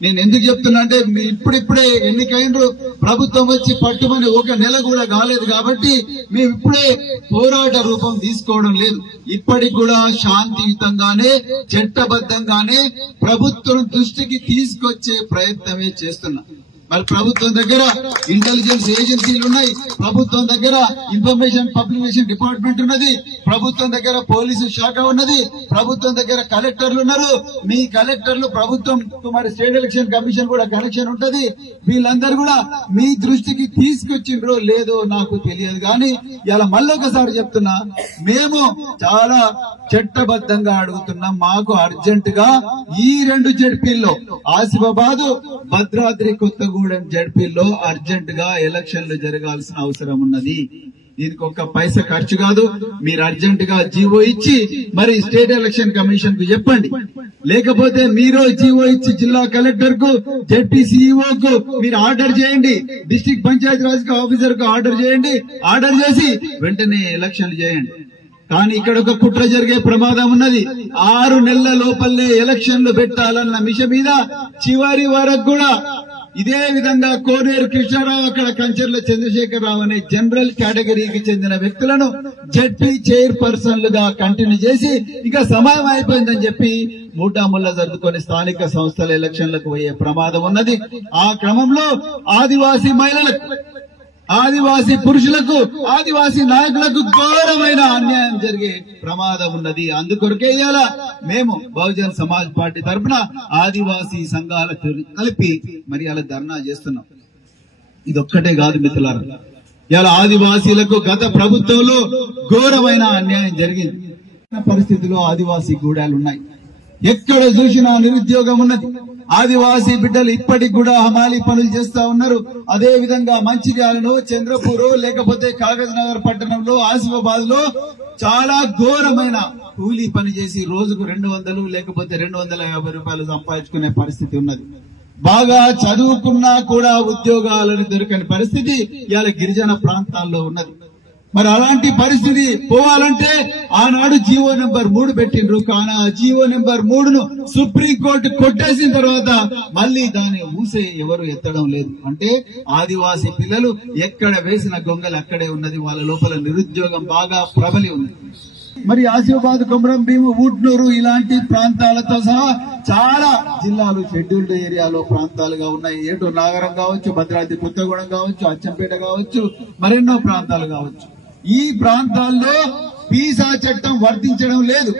నేను ఎందుకు చెప్తున్నా అంటే ఇప్పుడిప్పుడే ఎన్నికైండ్రు, ప్రభుత్వం వచ్చి పట్టుమని 1 నెల కూడా కాలేదు కాబట్టి మేము ఇప్పుడే పోరాట రూపం తీసుకోవడం లేదు. ఇప్పటికి కూడా శాంతియుతంగానే, చట్టబద్ధంగానే ప్రభుత్వం దృష్టికి తీసుకొచ్చే ప్రయత్నమే చేస్తున్నా. మరి ప్రభుత్వం దగ్గర ఇంటెలిజెన్స్ ఏజెన్సీలు ఉన్నాయి, ప్రభుత్వం దగ్గర ఇన్ఫర్మేషన్ పబ్లికేషన్ డిపార్ట్మెంట్ ఉన్నది, ప్రభుత్వం దగ్గర పోలీసు శాఖ ఉన్నది, ప్రభుత్వం దగ్గర కలెక్టర్లు ఉన్నారు. మీ కలెక్టర్లు ప్రభుత్వం, మరి స్టేట్ ఎలక్షన్ కమిషన్ కూడా కనెక్షన్ ఉంటది. వీళ్ళందరూ కూడా మీ దృష్టికి తీసుకొచ్చిండ్రో లేదో నాకు తెలియదు. కానీ ఇలా మళ్ళొకసారి చెప్తున్నా, మేము చాలా చట్టబద్ధంగా అడుగుతున్నాం. మాకు అర్జెంట్ గా ఈ 2 జడ్పీల్లో, ఆసిఫాబాద్, భద్రాద్రి కొత్తగూడెం జడ్పీల్లో అర్జెంట్ గా ఎలక్షన్లు జరగాల్సిన అవసరం ఉన్నది. దీనికి ఒక్క పైసా ఖర్చు కాదు. మీరు అర్జెంట్ గా జీవో ఇచ్చి మరి స్టేట్ ఎలక్షన్ కమిషన్ కు చెప్పండి. లేకపోతే మీరు జీవో ఇచ్చి జిల్లా కలెక్టర్ కు, జెడ్పీ సిఇఓ కు మీరు ఆర్డర్ చేయండి. డిస్ట్రిక్ట్ పంచాయతీ రాజ్ ఆఫీసర్ కు ఆర్డర్ చేయండి. ఆర్డర్ చేసి వెంటనే ఎలక్షన్లు చేయండి. కానీ ఇక్కడ ఒక కుట్ర జరిగే ప్రమాదం ఉన్నది. 6 నెలల లోపలనే ఎలక్షన్లు పెట్టాలన్న మిష మీద చివరి వరకు కూడా ఇదే విధంగా కోనేరు కృష్ణారావు, అక్కడ కంచెర్ల చంద్రశేఖరరావు అనే జనరల్ కేటగిరీకి చెందిన వ్యక్తులను జెడ్పీ చైర్పర్సన్లుగా కంటిన్యూ చేసి ఇక సమయం అయిపోయిందని చెప్పి మూటాముల్లా జరుపుకొని స్థానిక సంస్థల ఎలక్షన్లకు పోయే ప్రమాదం ఉన్నది. ఆ క్రమంలో ఆదివాసీ మహిళలకు, ఆదివాసీ పురుషులకు, ఆదివాసీ నాయకులకు ఘోరమైన అన్యాయం జరిగే ప్రమాదం ఉన్నది. అందుకొరకే ఇవాళ మేము బహుజన్ సమాజ్ పార్టీ తరఫున ఆదివాసీ సంఘాలకు కలిపి మరి అలా ధర్నా చేస్తున్నాం. ఇదొక్కటే కాదు మిత్రులారా, ఇవాళ ఆదివాసీలకు గత ప్రభుత్వంలో ఘోరమైన అన్యాయం జరిగింది. పరిస్థితిలో ఆదివాసీ గూడాలు ఉన్నాయి. ఎక్కడ చూసినా నిరుద్యోగం ఉన్నది. ఆదివాసీ బిడ్డలు ఇప్పటికి కూడా హమాలీ పనులు చేస్తా ఉన్నారు. అదే విధంగా మంచిర్యాలలో, చంద్రపూర్, లేకపోతే కాగజ్ నగర్ పట్టణంలో, ఆసిఫాబాద్ లో చాలా ఘోరమైన కూలీ పని చేసి రోజుకు 200 లేకపోతే 250 రూపాయలు సంపాదించుకునే పరిస్థితి ఉన్నది. బాగా చదువుకున్నా కూడా ఉద్యోగాలను దొరకని పరిస్థితి ఇవాళ గిరిజన ప్రాంతాల్లో ఉన్నది. మరి అలాంటి పరిస్థితి పోవాలంటే ఆనాడు జీవో నెంబర్ 3 పెట్టిండ్రు. కానీ ఆ జీవో నెంబర్ 3ను సుప్రీంకోర్టు కొట్టేసిన తర్వాత మళ్లీ దాన్ని ఊసే ఎవరు ఎత్తడం లేదు. అంటే ఆదివాసీ పిల్లలు ఎక్కడ వేసిన గొంగలు అక్కడే ఉన్నది. వాళ్ళ లోపల నిరుద్యోగం బాగా ప్రబలి ఉంది. మరి ఆసిఫాబాద్, కొమరం భీము, ఊట్నూరు ఇలాంటి ప్రాంతాలతో సహా చాలా జిల్లాలు షెడ్యూల్డ్ ఏరియాలో ప్రాంతాలుగా ఉన్నాయి. ఏటూరు నాగరం కావచ్చు, భద్రాద్రి కొత్తగూడెం కావచ్చు, అచ్చంపేట కావచ్చు, మరెన్నో ప్రాంతాలు కావచ్చు. ఈ ప్రాంతాల్లో పీసా చట్టం వర్తించడం లేదు.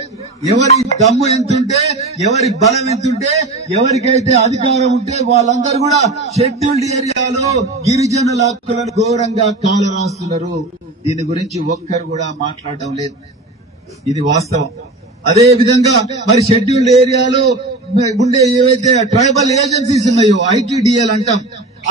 ఎవరి దమ్ము ఎంతుంటే, ఎవరి బలం ఎంతుంటే, ఎవరికైతే అధికారం ఉంటే వాళ్ళందరూ కూడా షెడ్యూల్డ్ ఏరియాలో గిరిజనుల హక్కులను ఘోరంగా కాలరాస్తున్నారు. దీని గురించి ఒక్కరు కూడా మాట్లాడడం లేదు. ఇది వాస్తవం. అదే విధంగా మరి షెడ్యూల్డ్ ఏరియాలో ఉండే ఏవైతే ట్రైబల్ ఏజెన్సీస్ ఉన్నాయో, ఐటీడీఏలు అంటాం,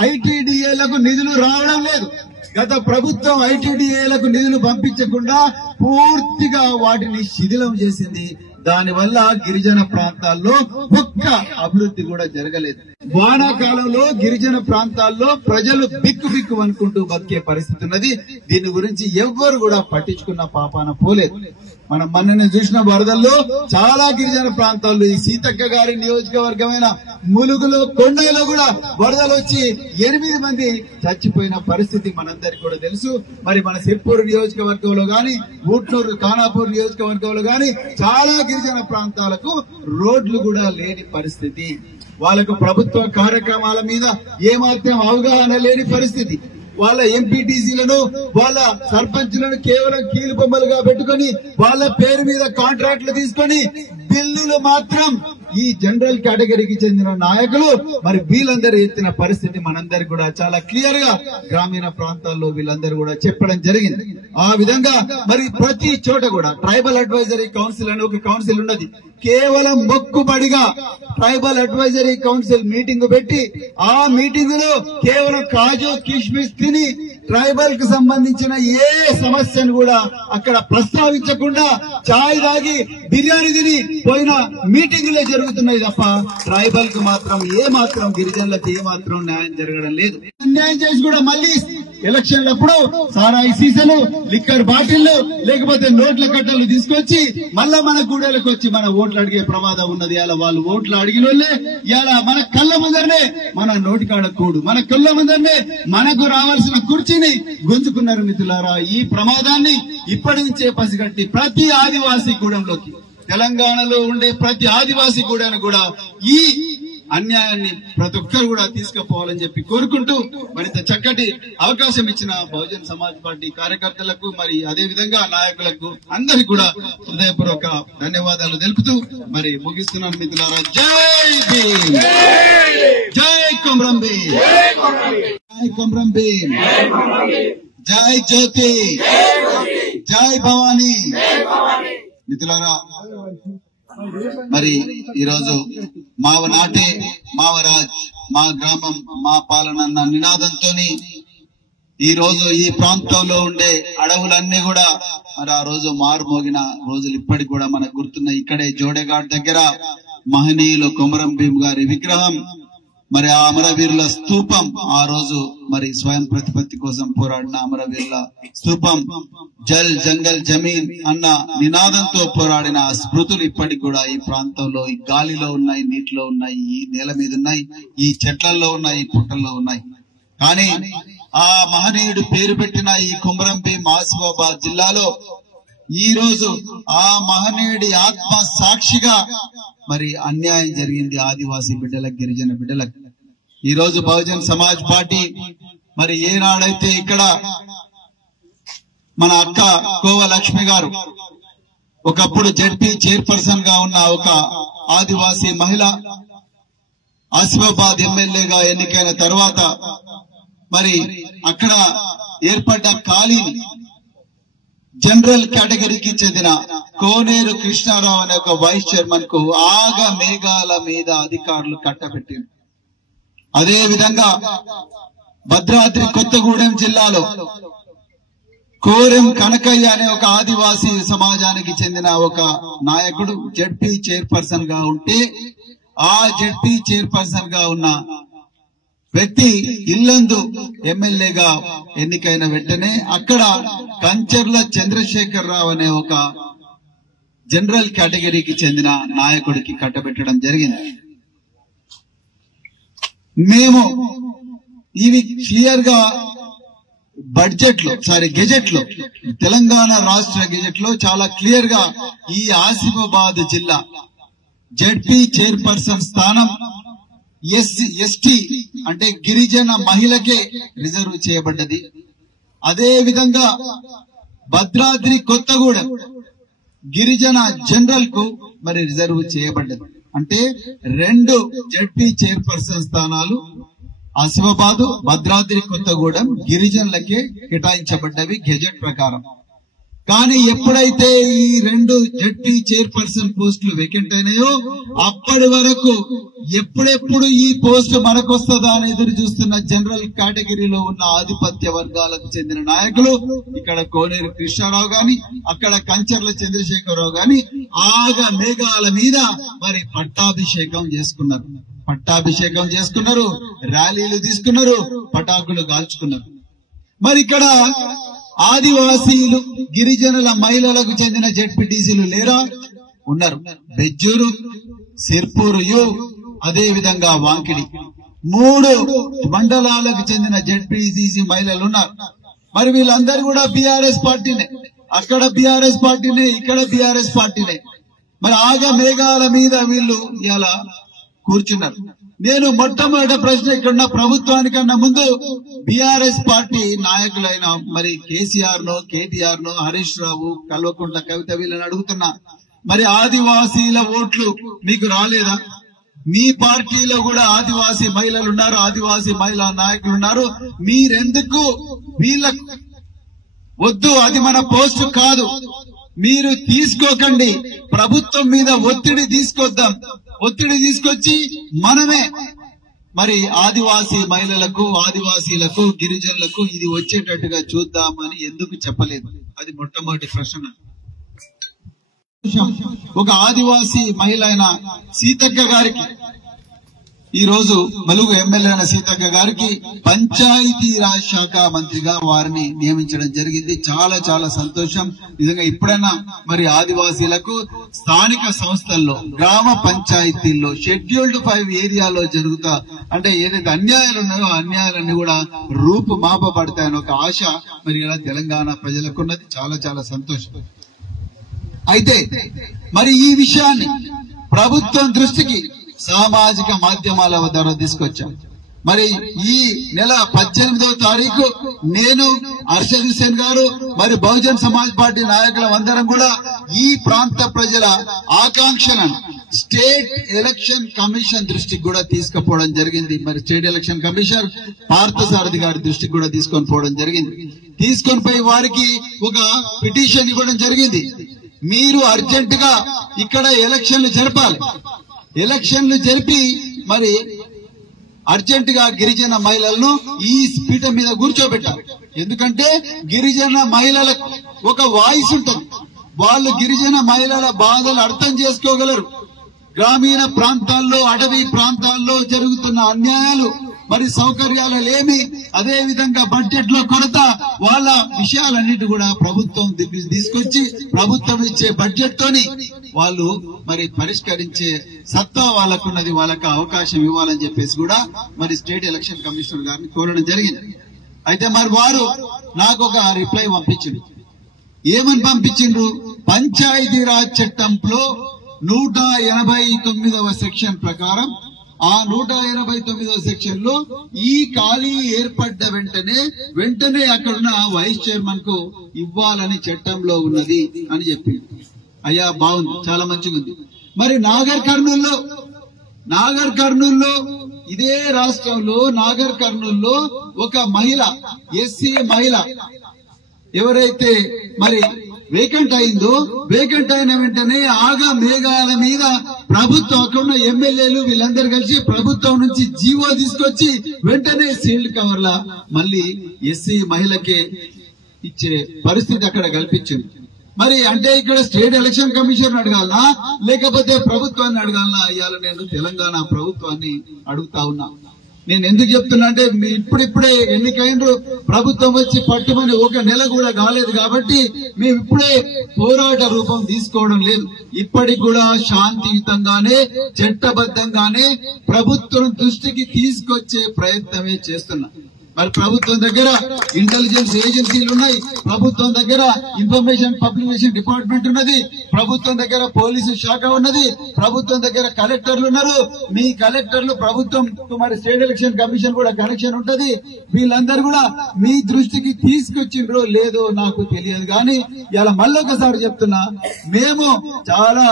ఐటీడీఏలకు నిధులు రావడం లేదు. గత ప్రభుత్వం ఐటీడీఏలకు నిధులు పంపించకుండా పూర్తిగా వాటిని శిథిలం చేసింది. దానివల్ల గిరిజన ప్రాంతాల్లో ఒక్క అభివృద్ధి కూడా జరగలేదు. వానాకాలంలో గిరిజన ప్రాంతాల్లో ప్రజలు బిక్కు బిక్కు అనుకుంటూ బతికే పరిస్థితి ఉన్నది. దీని గురించి ఎవ్వరు కూడా పట్టించుకున్న పాపాన పోలేదు. మనం మొన్న చూసిన వరదల్లో చాలా గిరిజన ప్రాంతాల్లో, ఈ సీతక్క గారి నియోజకవర్గమైన ములుగులో, కొండలో కూడా వరదలు వచ్చి 8 మంది చచ్చిపోయిన పరిస్థితి మనందరికీ కూడా తెలుసు. మరి మన సిర్పూర్ నియోజకవర్గంలో గాని, ఊట్నూరు, ఖానాపూర్ నియోజకవర్గంలో గాని చాలా గిరిజన ప్రాంతాలకు రోడ్లు కూడా లేని పరిస్థితి. వాళ్ళకు ప్రభుత్వ కార్యక్రమాల మీద ఏమాత్రం అవగాహన లేని పరిస్థితి. వాళ్ళ ఎంపీటీసీలను, వాళ్ళ సర్పంచ్లను కేవలం కీలు బొమ్మలుగా పెట్టుకుని వాళ్ళ పేరు మీద కాంట్రాక్టులు తీసుకొని బిల్లులు మాత్రం ఈ జనరల్ కేటగిరీకి చెందిన నాయకులు మరి వీళ్ళందరూ ఎత్తిన పరిస్థితి మనందరికి కూడా చాలా క్లియర్ గా గ్రామీణ ప్రాంతాల్లో వీళ్ళందరూ కూడా చెప్పడం జరిగింది. ఆ విధంగా మరి ప్రతి చోట కూడా ట్రైబల్ అడ్వైజరీ కౌన్సిల్ అనే ఒక కౌన్సిల్ ఉన్నది. కేవలం మొక్కుబడిగా ట్రైబల్ అడ్వైజరీ కౌన్సిల్ మీటింగ్ పెట్టి ఆ మీటింగ్ లో కేవలం కాజు కిష్మిష్ తిని ట్రైబల్ కు సంబంధించిన ఏ సమస్యను కూడా అక్కడ ప్రస్తావించకుండా చాయ్ తాగి బిర్యానీ తిని పోయిన మీటింగ్ లో జరుగుతున్నాయి తప్ప ట్రైబల్ కు మాత్రం ఏ మాత్రం, గిరిజనులకు ఏ మాత్రం న్యాయం జరగడం లేదు. అన్యాయం చేసి కూడా మళ్ళీ ఎలక్షన్లప్పుడు సారాయి సీసాలు, లిక్కర్ బాటిళ్లు, లేకపోతే నోట్ల కట్టలు తీసుకొచ్చి మళ్ళా మన గూడెలకు వచ్చి మన ఓట్లు అడిగే ప్రమాదం ఉన్నది. ఇలా వాళ్ళు ఓట్లు అడిగిన వాళ్ళే ఇలా మన కళ్ళ ముందరనే మన నోటికాడ కూడు, మన కళ్ళ ముందరనే మనకు రావాల్సిన కుర్చీని గుంజుకున్నారు. మిత్రులారా, ఈ ప్రమాదాన్ని ఇప్పటి నుంచే పసిగట్టి ప్రతి ఆదివాసీ గూడెంలోకి, తెలంగాణలో ఉండే ప్రతి ఆదివాసీ గూడెను కూడా ఈ అన్యాయాన్ని ప్రతి ఒక్కరు కూడా తీసుకుపోవాలని చెప్పి కోరుకుంటూ మరింత చక్కటి అవకాశం ఇచ్చిన బహుజన్ సమాజ్ పార్టీ కార్యకర్తలకు, మరి అదే విధంగా నాయకులకు అందరికి కూడా హృదయపూర్వక ధన్యవాదాలు తెలుపుతూ మరి ముగిస్తున్నాను మిత్రులారా. జై భీమ్, జై కొమరం భీమ్, జై కొమరం భీమ్, జై జ్యోతి, జై భవానీ. మిత్రులారా, మరి ఈరోజు మావ నాటే మావరాజ్, మా గ్రామం మా పాలన అన్న నినాదంతో ఈ రోజు ఈ ప్రాంతంలో ఉండే అడవులన్నీ కూడా మరి ఆ రోజు మారుమోగిన రోజులు ఇప్పటికి కూడా మనకు గుర్తున్నాయి. ఇక్కడే జోడేఘాట్ దగ్గర మహనీయులు కొమరం భీం గారి విగ్రహం, మరి ఆ అమరవీరుల స్తూపం, ఆ రోజు మరి స్వయం ప్రతిపత్తి కోసం పోరాడిన అమరవీరుల స్తూపం, జల్ జంగల్ జమీన్ అన్న నినాదంతో పోరాడిన స్మృతులు ఇప్పటికి కూడా ఈ ప్రాంతంలో ఈ గాలిలో ఉన్నాయి, నీటిలో ఉన్నాయి, ఈ నేల మీద ఉన్నాయి, ఈ చెట్లలో ఉన్నాయి, ఈ పుట్టల్లో ఉన్నాయి. కానీ ఆ మహనీయుడు పేరు పెట్టిన ఈ కొమరం భీం ఆసిఫాబాద్ జిల్లాలో ఈ రోజు ఆ మహనీయుడి ఆత్మ సాక్షిగా మరి అన్యాయం జరిగింది ఆదివాసీ బిడ్డలకు, గిరిజన బిడ్డలకు. ఈ రోజు బహుజన్ సమాజ్ పార్టీ మరి ఏనాడైతే ఇక్కడ మన అక్క కోవ లక్ష్మి గారు ఒకప్పుడు జడ్పీ చైర్పర్సన్ గా ఉన్న ఒక ఆదివాసీ మహిళ ఆసిఫాబాద్ ఎమ్మెల్యేగా ఎన్నికైన తర్వాత మరి అక్కడ ఏర్పడ్డ ఖాళీని జనరల్ కేటగిరీకి చెందిన కోనేరు కృష్ణారావు అనే ఒక వైస్ చైర్మన్ కు ఆగ మేఘాల మీద అధికారులు కట్టబెట్టారు. అదే విధంగా భద్రాద్రి కొత్తగూడెం జిల్లాలో కోరెం కనకయ్య అనే ఒక ఆదివాసీ సమాజానికి చెందిన ఒక నాయకుడు జడ్పీ చైర్పర్సన్ గా ఉంటే ఆ జడ్పీ చైర్పర్సన్ గా ఉన్న వ్యక్తి ఇల్లందు ఎమ్మెల్యేగా ఎన్నికైన వెంటనే అక్కడ కంచర్ల చంద్రశేఖర్ రావు అనే ఒక జనరల్ కేటగిరీకి చెందిన నాయకుడికి కట్టబెట్టడం జరిగింది. మేము ఇవి క్లియర్ గా గెజెట్ లో తెలంగాణ రాష్ట్ర గెజెట్ లో చాలా క్లియర్ గా ఈ ఆసిఫాబాద్ జిల్లా జడ్పీ చైర్పర్సన్ స్థానం ఎస్టీ అంటే గిరిజన మహిళకే రిజర్వ్ చేయబడ్డది. అదే విధంగా భద్రాద్రి కొత్తగూడెం గిరిజన జనరల్ కు మరి రిజర్వ్ చేయబడ్డది. అంటే 2 జడ్పీ చైర్పర్సన్ స్థానాలు ఆసిఫాబాద్, భద్రాద్రి కొత్తగూడెం గిరిజనులకే కేటాయించబడ్డవి గెజెట్ ప్రకారం. కానీ ఎప్పుడైతే ఈ 2 జడ్పీ చైర్పర్సన్ పోస్టులు వేకెంట్ అయినాయో అప్పటి వరకు ఎప్పుడెప్పుడు ఈ పోస్టు మనకొస్తుందా అని ఎదురు చూస్తున్న జనరల్ కేటగిరీలో ఉన్న ఆధిపత్య వర్గాలకు చెందిన నాయకులు ఇక్కడ కోనేరు కృష్ణారావు గాని అక్కడ కంచర్ల చంద్రశేఖరరావు గాని ఆగ మేఘాల మీద మరి పట్టాభిషేకం చేసుకున్నారు, ర్యాలీలు తీసుకున్నారు, పటాకులు కాల్చుకున్నారు. మరి ఇక్కడ ఆదివాసీలు గిరిజనుల మహిళలకు చెందిన జెడ్పీటీసీలు లేరా? ఉన్నారు. బెజ్జూరు, సిర్పూరు యు, అదే విధంగా వాంకిడి 3 మండలాలకు చెందిన జెడ్పీటీసీ మహిళలు ఉన్నారు. మరి వీళ్ళందరూ కూడా బీఆర్ఎస్ పార్టీనే, అక్కడ బీఆర్ఎస్ పార్టీనే, ఇక్కడ బీఆర్ఎస్ పార్టీనే. మరి ఆగ మేఘాల మీద వీళ్ళు ఇలా కూర్చున్నారు. నేను మొట్టమొదటి ప్రశ్న ఇక్కడున్న ప్రభుత్వానికన్నా ముందు బీఆర్ఎస్ పార్టీ నాయకులైన మరి కేసీఆర్ నో, కేటీఆర్ నో, హరీష్ రావు, కల్వకుంట్ల కవిత వీళ్ళని అడుగుతున్నా, మరి ఆదివాసీల ఓట్లు మీకు రాలేదా? మీ పార్టీలో కూడా ఆదివాసీ మహిళలు ఉన్నారు, ఆదివాసీ మహిళా నాయకులు ఉన్నారు. మీరెందుకు వీళ్ళకు వద్దు, అది మన పోస్టు కాదు, మీరు తీసుకోకండి, ప్రభుత్వం మీద ఒత్తిడి తీసుకొద్దాం, ఒత్తిడి తీసుకొచ్చి మనమే మరి ఆదివాసీ మహిళలకు, ఆదివాసీలకు, గిరిజనులకు ఇది వచ్చేటట్టుగా చూద్దామని ఎందుకు చెప్పలేదు? అది మొట్టమొదటి ప్రశ్న. ఒక ఆదివాసీ మహిళ అయిన సీతక్క గారికి, ఈ రోజు మలుగు ఎమ్మెల్యే అయిన సీతక్క గారికి పంచాయతీరాజ్ శాఖ మంత్రిగా వారిని నియమించడం జరిగింది. చాలా చాలా సంతోషం. నిజంగా ఇప్పుడైనా మరి ఆదివాసీలకు స్థానిక సంస్థల్లో, గ్రామ పంచాయతీల్లో, షెడ్యూల్డ్ 5 ఏరియాలో జరుగుతా అంటే ఏదైతే అన్యాయాలు ఉన్నాయో ఆ అన్యాయాలన్నీ కూడా రూపు మాపబడతాయని ఒక ఆశ మరి ఇలా తెలంగాణ ప్రజలకున్నది. చాలా చాలా సంతోషం. అయితే మరి ఈ విషయాన్ని ప్రభుత్వం దృష్టికి సామాజిక మాధ్యమాల ద్వారా తీసుకొచ్చాం. మరి ఈ నెల 18వ తారీఖు నేను, అర్షద్ హుస్సేన్ గారు, మరి బహుజన్ సమాజ్ పార్టీ నాయకులం అందరం కూడా ఈ ప్రాంత ప్రజల ఆకాంక్షలను స్టేట్ ఎలక్షన్ కమిషన్ దృష్టికి కూడా తీసుకుపోవడం జరిగింది. మరి స్టేట్ ఎలక్షన్ కమిషనర్ పార్థసారథి గారి దృష్టికి కూడా తీసుకొని పోవడం జరిగింది. తీసుకొని పోయి వారికి ఒక పిటిషన్ ఇవ్వడం జరిగింది. మీరు అర్జెంట్ గా ఇక్కడ ఎలక్షన్లు జరపాలి, ఎలక్షన్లు జరిపి మరి అర్జెంట్ గా గిరిజన మహిళలను ఈ పీఠం మీద కూర్చోబెట్టాలి. ఎందుకంటే గిరిజన మహిళలకు ఒక వాయిస్ ఉంటుంది. వాళ్ళు గిరిజన మహిళల బాధలు అర్థం చేసుకోగలరు. గ్రామీణ ప్రాంతాల్లో, అటవీ ప్రాంతాల్లో జరుగుతున్న అన్యాయాలు, మరి సౌకర్యాలు లేమి, అదే విధంగా బడ్జెట్ లో కొరత, వాళ్ళ విషయాలన్నిటి కూడా ప్రభుత్వం తీసుకొచ్చి ప్రభుత్వం ఇచ్చే బడ్జెట్ తోని వాళ్ళు మరి పరిష్కరించే సత్తా వాళ్ళకున్నది. వాళ్ళకి అవకాశం ఇవ్వాలని చెప్పేసి కూడా మరి స్టేట్ ఎలక్షన్ కమిషనర్ గారిని కోరడం జరిగింది. అయితే మరి వారు నాకు ఒక రిప్లై పంపించిండ్రు. ఏమని పంపించిండ్రు? పంచాయతీరాజ్ చట్టంలో 189వ సెక్షన్ ప్రకారం, ఆ 189వ సెక్షన్ లో ఈ ఖాళీ ఏర్పడ్డ వెంటనే అక్కడున్న వైస్ చైర్మన్ కు ఇవ్వాలని చట్టంలో ఉన్నది అని చెప్పింది. అయ్యా బాగుంది, చాలా మంచిగా ఉంది. మరి నాగర్ కర్నూల్లో ఇదే రాష్ట్రంలో నాగర్ కర్నూల్లో ఒక మహిళ, ఎస్సీ మహిళ ఎవరైతే మరి వేకెంట్ అయిందో, వేకెంట్ అయిన వెంటనే ఆగా మేఘాల మీద ప్రభుత్వం, అక్కడున్న ఎమ్మెల్యేలు వీళ్ళందరూ కలిసి ప్రభుత్వం నుంచి జీవో తీసుకొచ్చి వెంటనే సీల్డ్ కవర్ల మళ్ళీ ఎస్సీ మహిళకే ఇచ్చే పరిస్థితి అక్కడ కల్పించింది. మరి అంటే ఇక్కడ స్టేట్ ఎలక్షన్ కమిషన్ అడగాలనా లేకపోతే ప్రభుత్వాన్ని అడగాలనా? ఇవాళ నేను తెలంగాణ ప్రభుత్వాన్ని అడుగుతా ఉన్నా. నేను ఎందుకు చెప్తున్నా అంటే, ఇప్పుడిప్పుడే ఎన్నికైనరు, ప్రభుత్వం వచ్చి పట్టుమని ఒక నెల కూడా కాలేదు కాబట్టి మేము ఇప్పుడే పోరాట రూపం తీసుకోవడం లేదు. ఇప్పటికి కూడా శాంతియుతంగానే, చట్టబద్ధంగానే ప్రభుత్వం దృష్టికి తీసుకొచ్చే ప్రయత్నమే చేస్తున్నాం. మరి ప్రభుత్వం దగ్గర ఇంటెలిజెన్స్ ఏజెన్సీలు ఉన్నాయి, ప్రభుత్వం దగ్గర ఇన్ఫర్మేషన్ పబ్లికేషన్ డిపార్ట్మెంట్ ఉన్నది, ప్రభుత్వం దగ్గర పోలీసు శాఖ ఉన్నది, ప్రభుత్వం దగ్గర కలెక్టర్లు ఉన్నారు. మీ కలెక్టర్లు ప్రభుత్వం, మరి స్టేట్ ఎలక్షన్ కమిషన్ కూడా కనెక్షన్ ఉంటది. వీళ్ళందరూ కూడా మీ దృష్టికి తీసుకొచ్చిండ్రో లేదో నాకు తెలియదు. కానీ ఇలా మళ్ళొకసారి చెప్తున్నా, మేము చాలా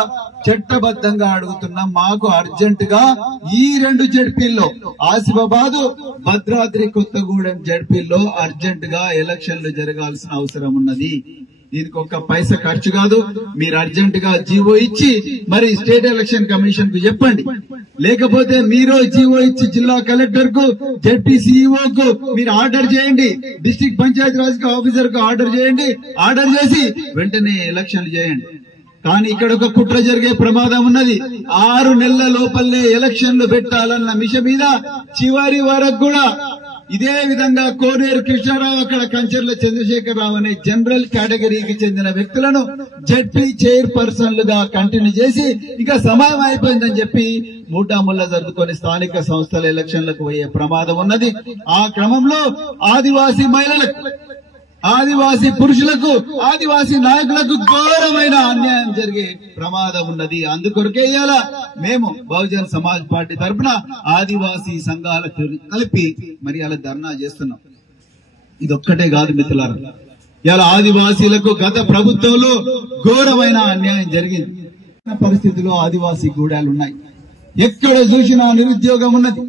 చట్టబద్ధంగా అడుగుతున్నాం. మాకు అర్జెంట్ గా ఈ 2 జడ్పీల్లో, ఆసిఫాబాద్, భద్రాద్రి కొత్తగూడెం జడ్పీల్లో అర్జెంట్ గా ఎలక్షన్లు జరగాల్సిన అవసరం ఉన్నది. దీనికి ఒక్క పైసా ఖర్చు కాదు. మీరు అర్జెంట్ గా జీవో ఇచ్చి మరి స్టేట్ ఎలక్షన్ కమిషన్ కు చెప్పండి. లేకపోతే మీరు జీవో ఇచ్చి జిల్లా కలెక్టర్ కు, జడ్పీ సీఈఓ కు మీరు ఆర్డర్ చేయండి, డిస్ట్రిక్ట్ పంచాయతీ రాజ్ ఆఫీసర్ కు ఆర్డర్ చేయండి. ఆర్డర్ చేసి వెంటనే ఎలక్షన్లు చేయండి. కానీ ఇక్కడ ఒక కుట్ర జరిగే ప్రమాదం ఉన్నది. 6 నెలల లోపలనే ఎలక్షన్లు పెట్టాలన్న మిషన్ మీద చివరి వరకు కూడా ఇదే విధంగా కోనేరు కృష్ణారావు, అక్కడ కంచర్ల చంద్రశేఖరరావు అనే జనరల్ కేటగిరీకి చెందిన వ్యక్తులను జడ్పీ చైర్పర్సన్లుగా కంటిన్యూ చేసి ఇక సమయం అయిపోయిందని చెప్పి మూటాముల్లా జరుపుకొని స్థానిక సంస్థల ఎలక్షన్లకు పోయే ప్రమాదం ఉన్నది. ఆ క్రమంలో ఆదివాసీ మహిళలకు, ఆదివాసీ పురుషులకు, ఆదివాసీ నాయకులకు ఘోరమైన అన్యాయం జరిగే ప్రమాదం ఉన్నది. అందుకొరకే ఇవాళ మేము బహుజన్ సమాజ్ పార్టీ తరఫున ఆదివాసీ సంఘాలకు కలిపి మరి అలా ధర్నా చేస్తున్నాం. ఇదొక్కటే కాదు మిత్రులారా, ఇవాళ ఆదివాసీలకు గత ప్రభుత్వంలో ఘోరమైన అన్యాయం జరిగింది. పరిస్థితిలో ఆదివాసీ గూడాలు ఉన్నాయి. ఎక్కడ చూసినా నిరుద్యోగం ఉన్నది.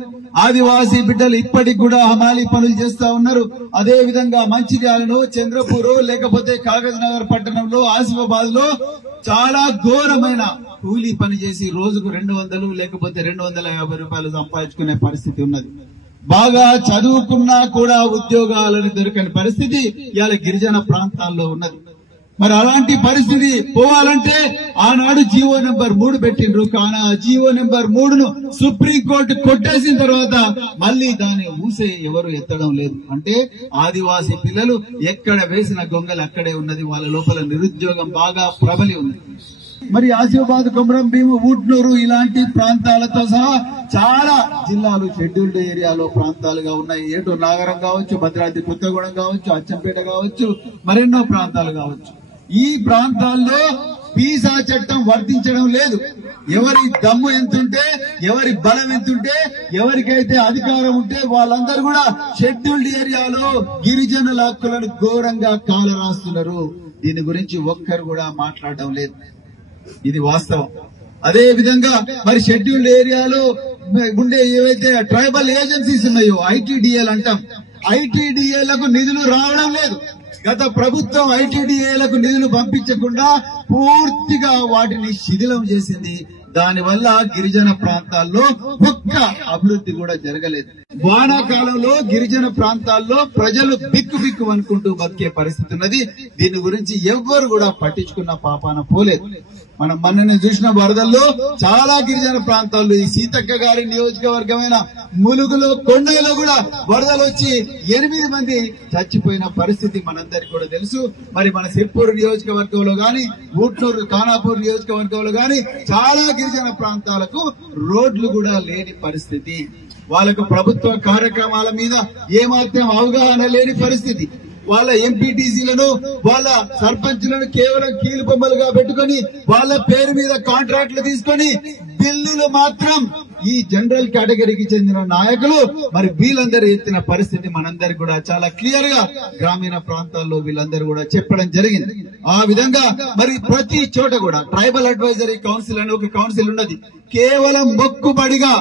ఆదివాసీ బిడ్డలు ఇప్పటికి కూడా హమాలీ పనులు చేస్తా ఉన్నారు. అదే విధంగా మంచిర్యాలలో, చంద్రపూర్, లేకపోతే కాగజ్ నగర్ పట్టణంలో, ఆసిఫాబాద్ లో చాలా ఘోరమైన కూలీ పని చేసి రోజుకు 200 లేకపోతే 250 రూపాయలు సంపాదించుకునే పరిస్థితి ఉన్నది. బాగా చదువుకున్నా కూడా ఉద్యోగాలను దొరకని పరిస్థితి ఇవాళ గిరిజన ప్రాంతాల్లో ఉన్నది. మరి అలాంటి పరిస్థితి పోవాలంటే ఆనాడు జీవో నెంబర్ 3 పెట్టిండ్రు. కానీ ఆ జీవో నెంబర్ 3ను సుప్రీంకోర్టు కొట్టేసిన తర్వాత మళ్ళీ దాన్ని ఊసే ఎవరు ఎత్తడం లేదు. అంటే ఆదివాసీ పిల్లలు ఎక్కడ వేసిన గొంగలు అక్కడే ఉన్నది. వాళ్ళ లోపల నిరుద్యోగం బాగా ప్రబలి ఉంది. మరి ఆసిఫాబాద్, కొమరం భీము, ఊట్నూరు ఇలాంటి ప్రాంతాలతో సహా చాలా జిల్లాలు షెడ్యూల్డ్ ఏరియాలో ప్రాంతాలుగా ఉన్నాయి. ఏటూరు నాగరం కావచ్చు, భద్రాద్రి కొత్తగూడెం కావచ్చు, అచ్చంపేట కావచ్చు, మరెన్నో ప్రాంతాలు కావచ్చు. ఈ ప్రాంతాల్లో పీసా చట్టం వర్తించడం లేదు. ఎవరి దమ్ము ఎంతుంటే, ఎవరి బలం ఎంతుంటే, ఎవరికైతే అధికారం ఉంటే వాళ్ళందరూ కూడా షెడ్యూల్డ్ ఏరియాలో గిరిజనుల హక్కులను ఘోరంగా కాలరాస్తున్నారు. దీని గురించి ఒక్కరు కూడా మాట్లాడడం లేదు. ఇది వాస్తవం. అదే విధంగా మరి షెడ్యూల్డ్ ఏరియాలో ఉండే ఏవైతే ట్రైబల్ ఏజెన్సీస్ ఉన్నాయో, ఐటీడీఏలు అంటాం, ఐటీడీఏలకు నిధులు రావడం లేదు. గత ప్రభుత్వం ఐటీడీఏలకు నిధులు పంపించకుండా పూర్తిగా వాటిని శిథిలం చేసింది. దానివల్ల గిరిజన ప్రాంతాల్లో ఒక్క అభివృద్ధి కూడా జరగలేదు. వానాకాలంలో గిరిజన ప్రాంతాల్లో ప్రజలు బిక్కు అనుకుంటూ బతికే పరిస్థితి ఉన్నది. దీని గురించి ఎవ్వరు కూడా పట్టించుకున్న పాపాన పోలేదు. మనం మొన్న చూసిన వరదల్లో చాలా గిరిజన ప్రాంతాల్లో ఈ సీతక్క గారి నియోజకవర్గమైన ములుగులో కొండలో కూడా వరదలు వచ్చి 8 మంది చచ్చిపోయిన పరిస్థితి మనందరికీ కూడా తెలుసు. మరి మన సిర్పూర్ నియోజకవర్గంలో గాని, ఊట్నూరు ఖానాపూర్ నియోజకవర్గంలో గాని చాలా గిరిజన ప్రాంతాలకు రోడ్లు కూడా లేని పరిస్థితి. వాళ్ళకు ప్రభుత్వ కార్యక్రమాల మీద ఏమాత్రం అవగాహన లేని పరిస్థితి. వాళ్ళ ఎంపీటీసీలను, వాళ్ళ సర్పంచ్లను కేవలం కీలు బొమ్మలుగా పెట్టుకుని వాళ్ళ పేరు మీద కాంట్రాక్టులు తీసుకొని బిల్లులు మాత్రం ఈ జనరల్ కేటగిరీకి చెందిన నాయకులు మరి వీళ్ళందరూ ఎత్తిన పరిస్థితి మనందరికి కూడా చాలా క్లియర్ గా గ్రామీణ ప్రాంతాల్లో వీళ్ళందరూ కూడా చెప్పడం జరిగింది. ఆ విధంగా మరి ప్రతి చోట కూడా ట్రైబల్ అడ్వైజరీ కౌన్సిల్ అనే ఒక కౌన్సిల్ ఉన్నది. కేవలం మొక్కుబడిగా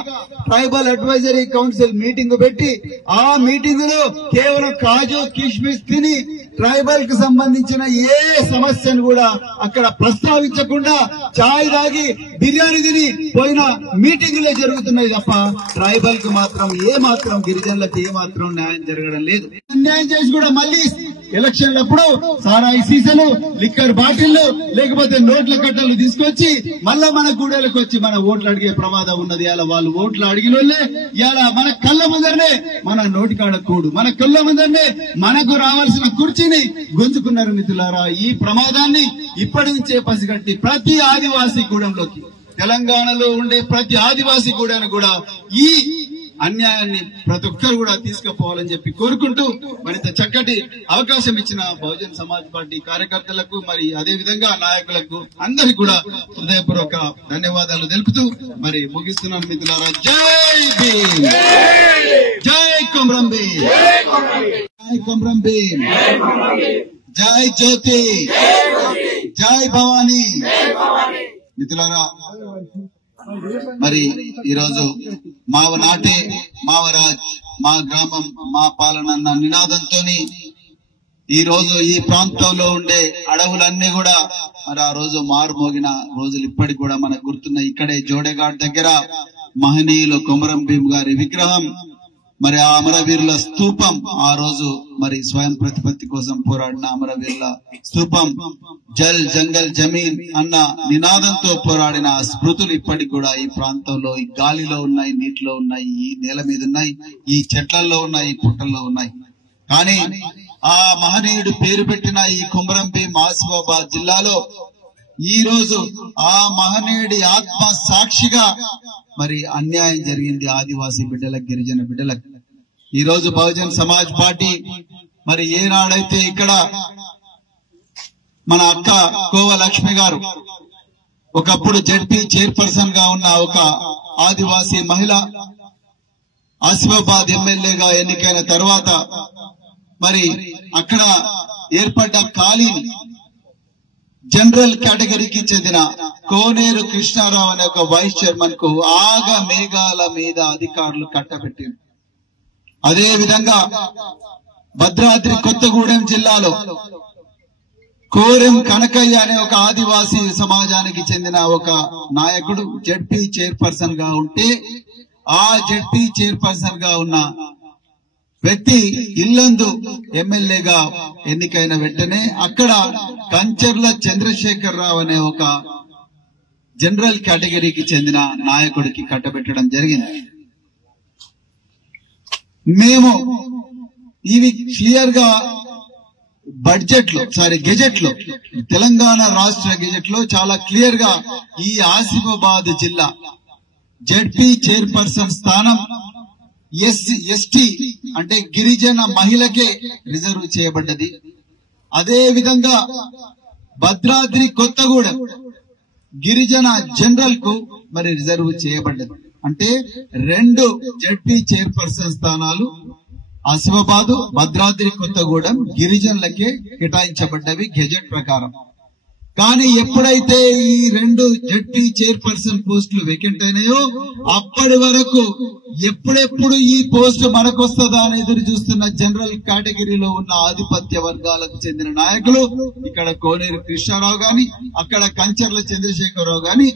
ట్రైబల్ అడ్వైజరీ కౌన్సిల్ మీటింగ్ పెట్టి ఆ మీటింగ్ లో కేవలం కాజు కిష్మిష్ తిని ట్రైబల్ కు సంబంధించిన ఏ సమస్యను కూడా అక్కడ ప్రస్తావించకుండా చాయ్ తాగి బిర్యానీ తిని పోయిన మీటింగులే జరుగుతున్నాయి తప్ప ట్రైబల్ కు మాత్రం గిరిజనులకు ఏ మాత్రం న్యాయం జరగడం లేదు. అన్యాయం చేసి కూడా మళ్ళీ ఎలక్షన్లప్పుడు సారాయి సీసాలు, లిక్కర్ బాటిళ్లు, లేకపోతే నోట్ల కట్టలు తీసుకొచ్చి మళ్ళా మన గూడెలకు వచ్చి మన ఓట్లు అడిగే ప్రమాదం ఉన్నది. అలా వాళ్ళు ఓట్లు అడిగిన వాళ్ళే ఇలా మన కళ్ళ ముందరనే మన నోటికాడ కూడు, మన కళ్ళ ముందరనే మనకు రావాల్సిన కుర్చీని గుంజుకున్నారు. మిత్రులారా, ఈ ప్రమాదాన్ని ఇప్పటి నుంచే పసిగట్టి ప్రతి ఆదివాసీ గూడెంలోకి, తెలంగాణలో ఉండే ప్రతి ఆదివాసీ గూడెను కూడా ఈ అన్యాయాన్ని ప్రతి ఒక్కరు కూడా తీసుకుపోవాలని చెప్పి కోరుకుంటూ మరింత చక్కటి అవకాశం ఇచ్చిన బహుజన్ సమాజ్ పార్టీ కార్యకర్తలకు మరి అదే విధంగా నాయకులకు అందరికి కూడా హృదయపూర్వక ధన్యవాదాలు తెలుపుతూ మరి ముగిస్తున్నాను మిత్రులారా. జై భీమ్, జై కొమరం భీమ్, జై కొమరం భీమ్, జై జ్యోతి, జై భవానీ. మిత్రులారా, మరి ఈరోజు మావ నాటే మావరాజ్, మా గ్రామం మా పాలన అన్న నినాదంతో ఈ రోజు ఈ ప్రాంతంలో ఉండే అడవులన్నీ కూడా మరి ఆ రోజు మారుమోగిన రోజులు ఇప్పటికి కూడా మనకు గుర్తున్నాయి. ఇక్కడే జోడేఘాట్ దగ్గర మహనీయులు కొమరం భీమ్ గారి విగ్రహం, మరి ఆ అమరవీరుల స్తూపం, ఆ రోజు మరి స్వయం ప్రతిపత్తి కోసం పోరాడిన అమరవీరుల స్తూపం, జల్ జంగల్ జమీన్ అన్న నినాదంతో పోరాడిన స్మృతులు ఇప్పటికి కూడా ఈ ప్రాంతంలో, ఈ గాలిలో ఉన్నాయి, నీటిలో ఉన్నాయి, ఈ నేల మీద ఉన్నాయి, ఈ చెట్లలో ఉన్నాయి, ఈ పుట్టల్లో ఉన్నాయి. కానీ ఆ మహనీయుడు పేరు పెట్టిన ఈ కొమరం భీం ఆసిఫాబాద్ జిల్లాలో ఈ రోజు ఆ మహనీయుడి ఆత్మ సాక్షిగా మరి అన్యాయం జరిగింది ఆదివాసీ బిడ్డలకు, గిరిజన బిడ్డలకు. ఈ రోజు బహుజన్ సమాజ్ పార్టీ మరి ఏనాడైతే ఇక్కడ మన అక్క కోవ లక్ష్మి గారు ఒకప్పుడు జడ్పీ చైర్పర్సన్ గా ఉన్న ఒక ఆదివాసీ మహిళ ఆసిఫాబాద్ ఎమ్మెల్యేగా ఎన్నికైన తర్వాత మరి అక్కడ ఏర్పడ్డ ఖాళీని జనరల్ కేటగిరీకి చెందిన కోనేరు కృష్ణారావు అనే ఒక వైస్ చైర్మన్ కు ఆగ మేఘాల మీద అధికారులు కట్టబెట్టారు. అదే విధంగా భద్రాద్రి కొత్తగూడెం జిల్లాలో కోరెం కనకయ్య అనే ఒక ఆదివాసీ సమాజానికి చెందిన ఒక నాయకుడు జడ్పీ చైర్పర్సన్ గా ఉంటే ఆ జడ్పీ చైర్పర్సన్ గా ఉన్న వ్యక్తి ఇల్లందు ఎమ్మెల్యేగా ఎన్నికైన వెంటనే అక్కడ కంచర్ల చంద్రశేఖర్ రావు అనే ఒక జనరల్ కేటగిరీకి చెందిన నాయకుడికి కట్టబెట్టడం జరిగింది. మేము ఇవి క్లియర్ గా గెజెట్ లో తెలంగాణ రాష్ట్ర గెజెట్ లో చాలా క్లియర్ గా ఈ ఆసిఫాబాద్ జిల్లా జడ్పీ చైర్పర్సన్ స్థానం ఎస్టీ అంటే గిరిజన మహిళకే రిజర్వ్ చేయబడ్డది. అదే విధంగా భద్రాద్రి కొత్తగూడెం గిరిజన జనరల్ కు మరి రిజర్వ్ చేయబడ్డది. అంటే 2 జడ్పీ చైర్పర్సన్ స్థానాలు ఆసిఫాబాద్, భద్రాద్రి కొత్తగూడెం గిరిజనులకే కేటాయించబడ్డవి గెజెట్ ప్రకారం. కానీ ఎప్పుడైతే ఈ 2 జడ్పీ చైర్పర్సన్ పోస్టులు వేకెంట్ అయినాయో అప్పటి వరకు ఎప్పుడెప్పుడు ఈ పోస్టు మనకొస్తుందా అని ఎదురు చూస్తున్న జనరల్ కేటగిరీలో ఉన్న ఆధిపత్య వర్గాలకు చెందిన నాయకులు ఇక్కడ కోనేరు కృష్ణారావు గాని అక్కడ కంచర్ల చంద్రశేఖరరావు గాని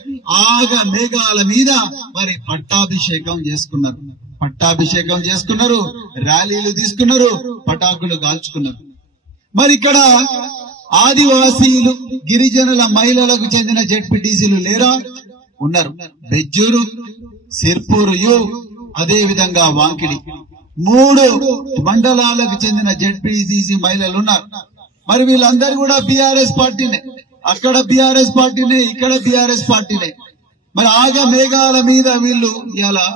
ఆగ మేఘాల మీద మరి పట్టాభిషేకం చేసుకున్నారు, ర్యాలీలు తీసుకున్నారు, పటాకులు కాల్చుకున్నారు. మరి ఇక్కడ ఆదివాసీలు గిరిజనుల మహిళలకు చెందిన జెడ్పీటీసీలు లేరా? ఉన్నారు. బెజ్జూరు, సిర్పూరు యు, అదే విధంగా వాంకిడి 3 మండలాలకు చెందిన జెడ్పీటీసీ మహిళలు ఉన్నారు. మరి వీళ్ళందరూ కూడా బీఆర్ఎస్ పార్టీనే, అక్కడ బీఆర్ఎస్ పార్టీనే, ఇక్కడ బీఆర్ఎస్ పార్టీనే. మరి ఆగ మేఘాల మీద వీళ్ళు ఇలా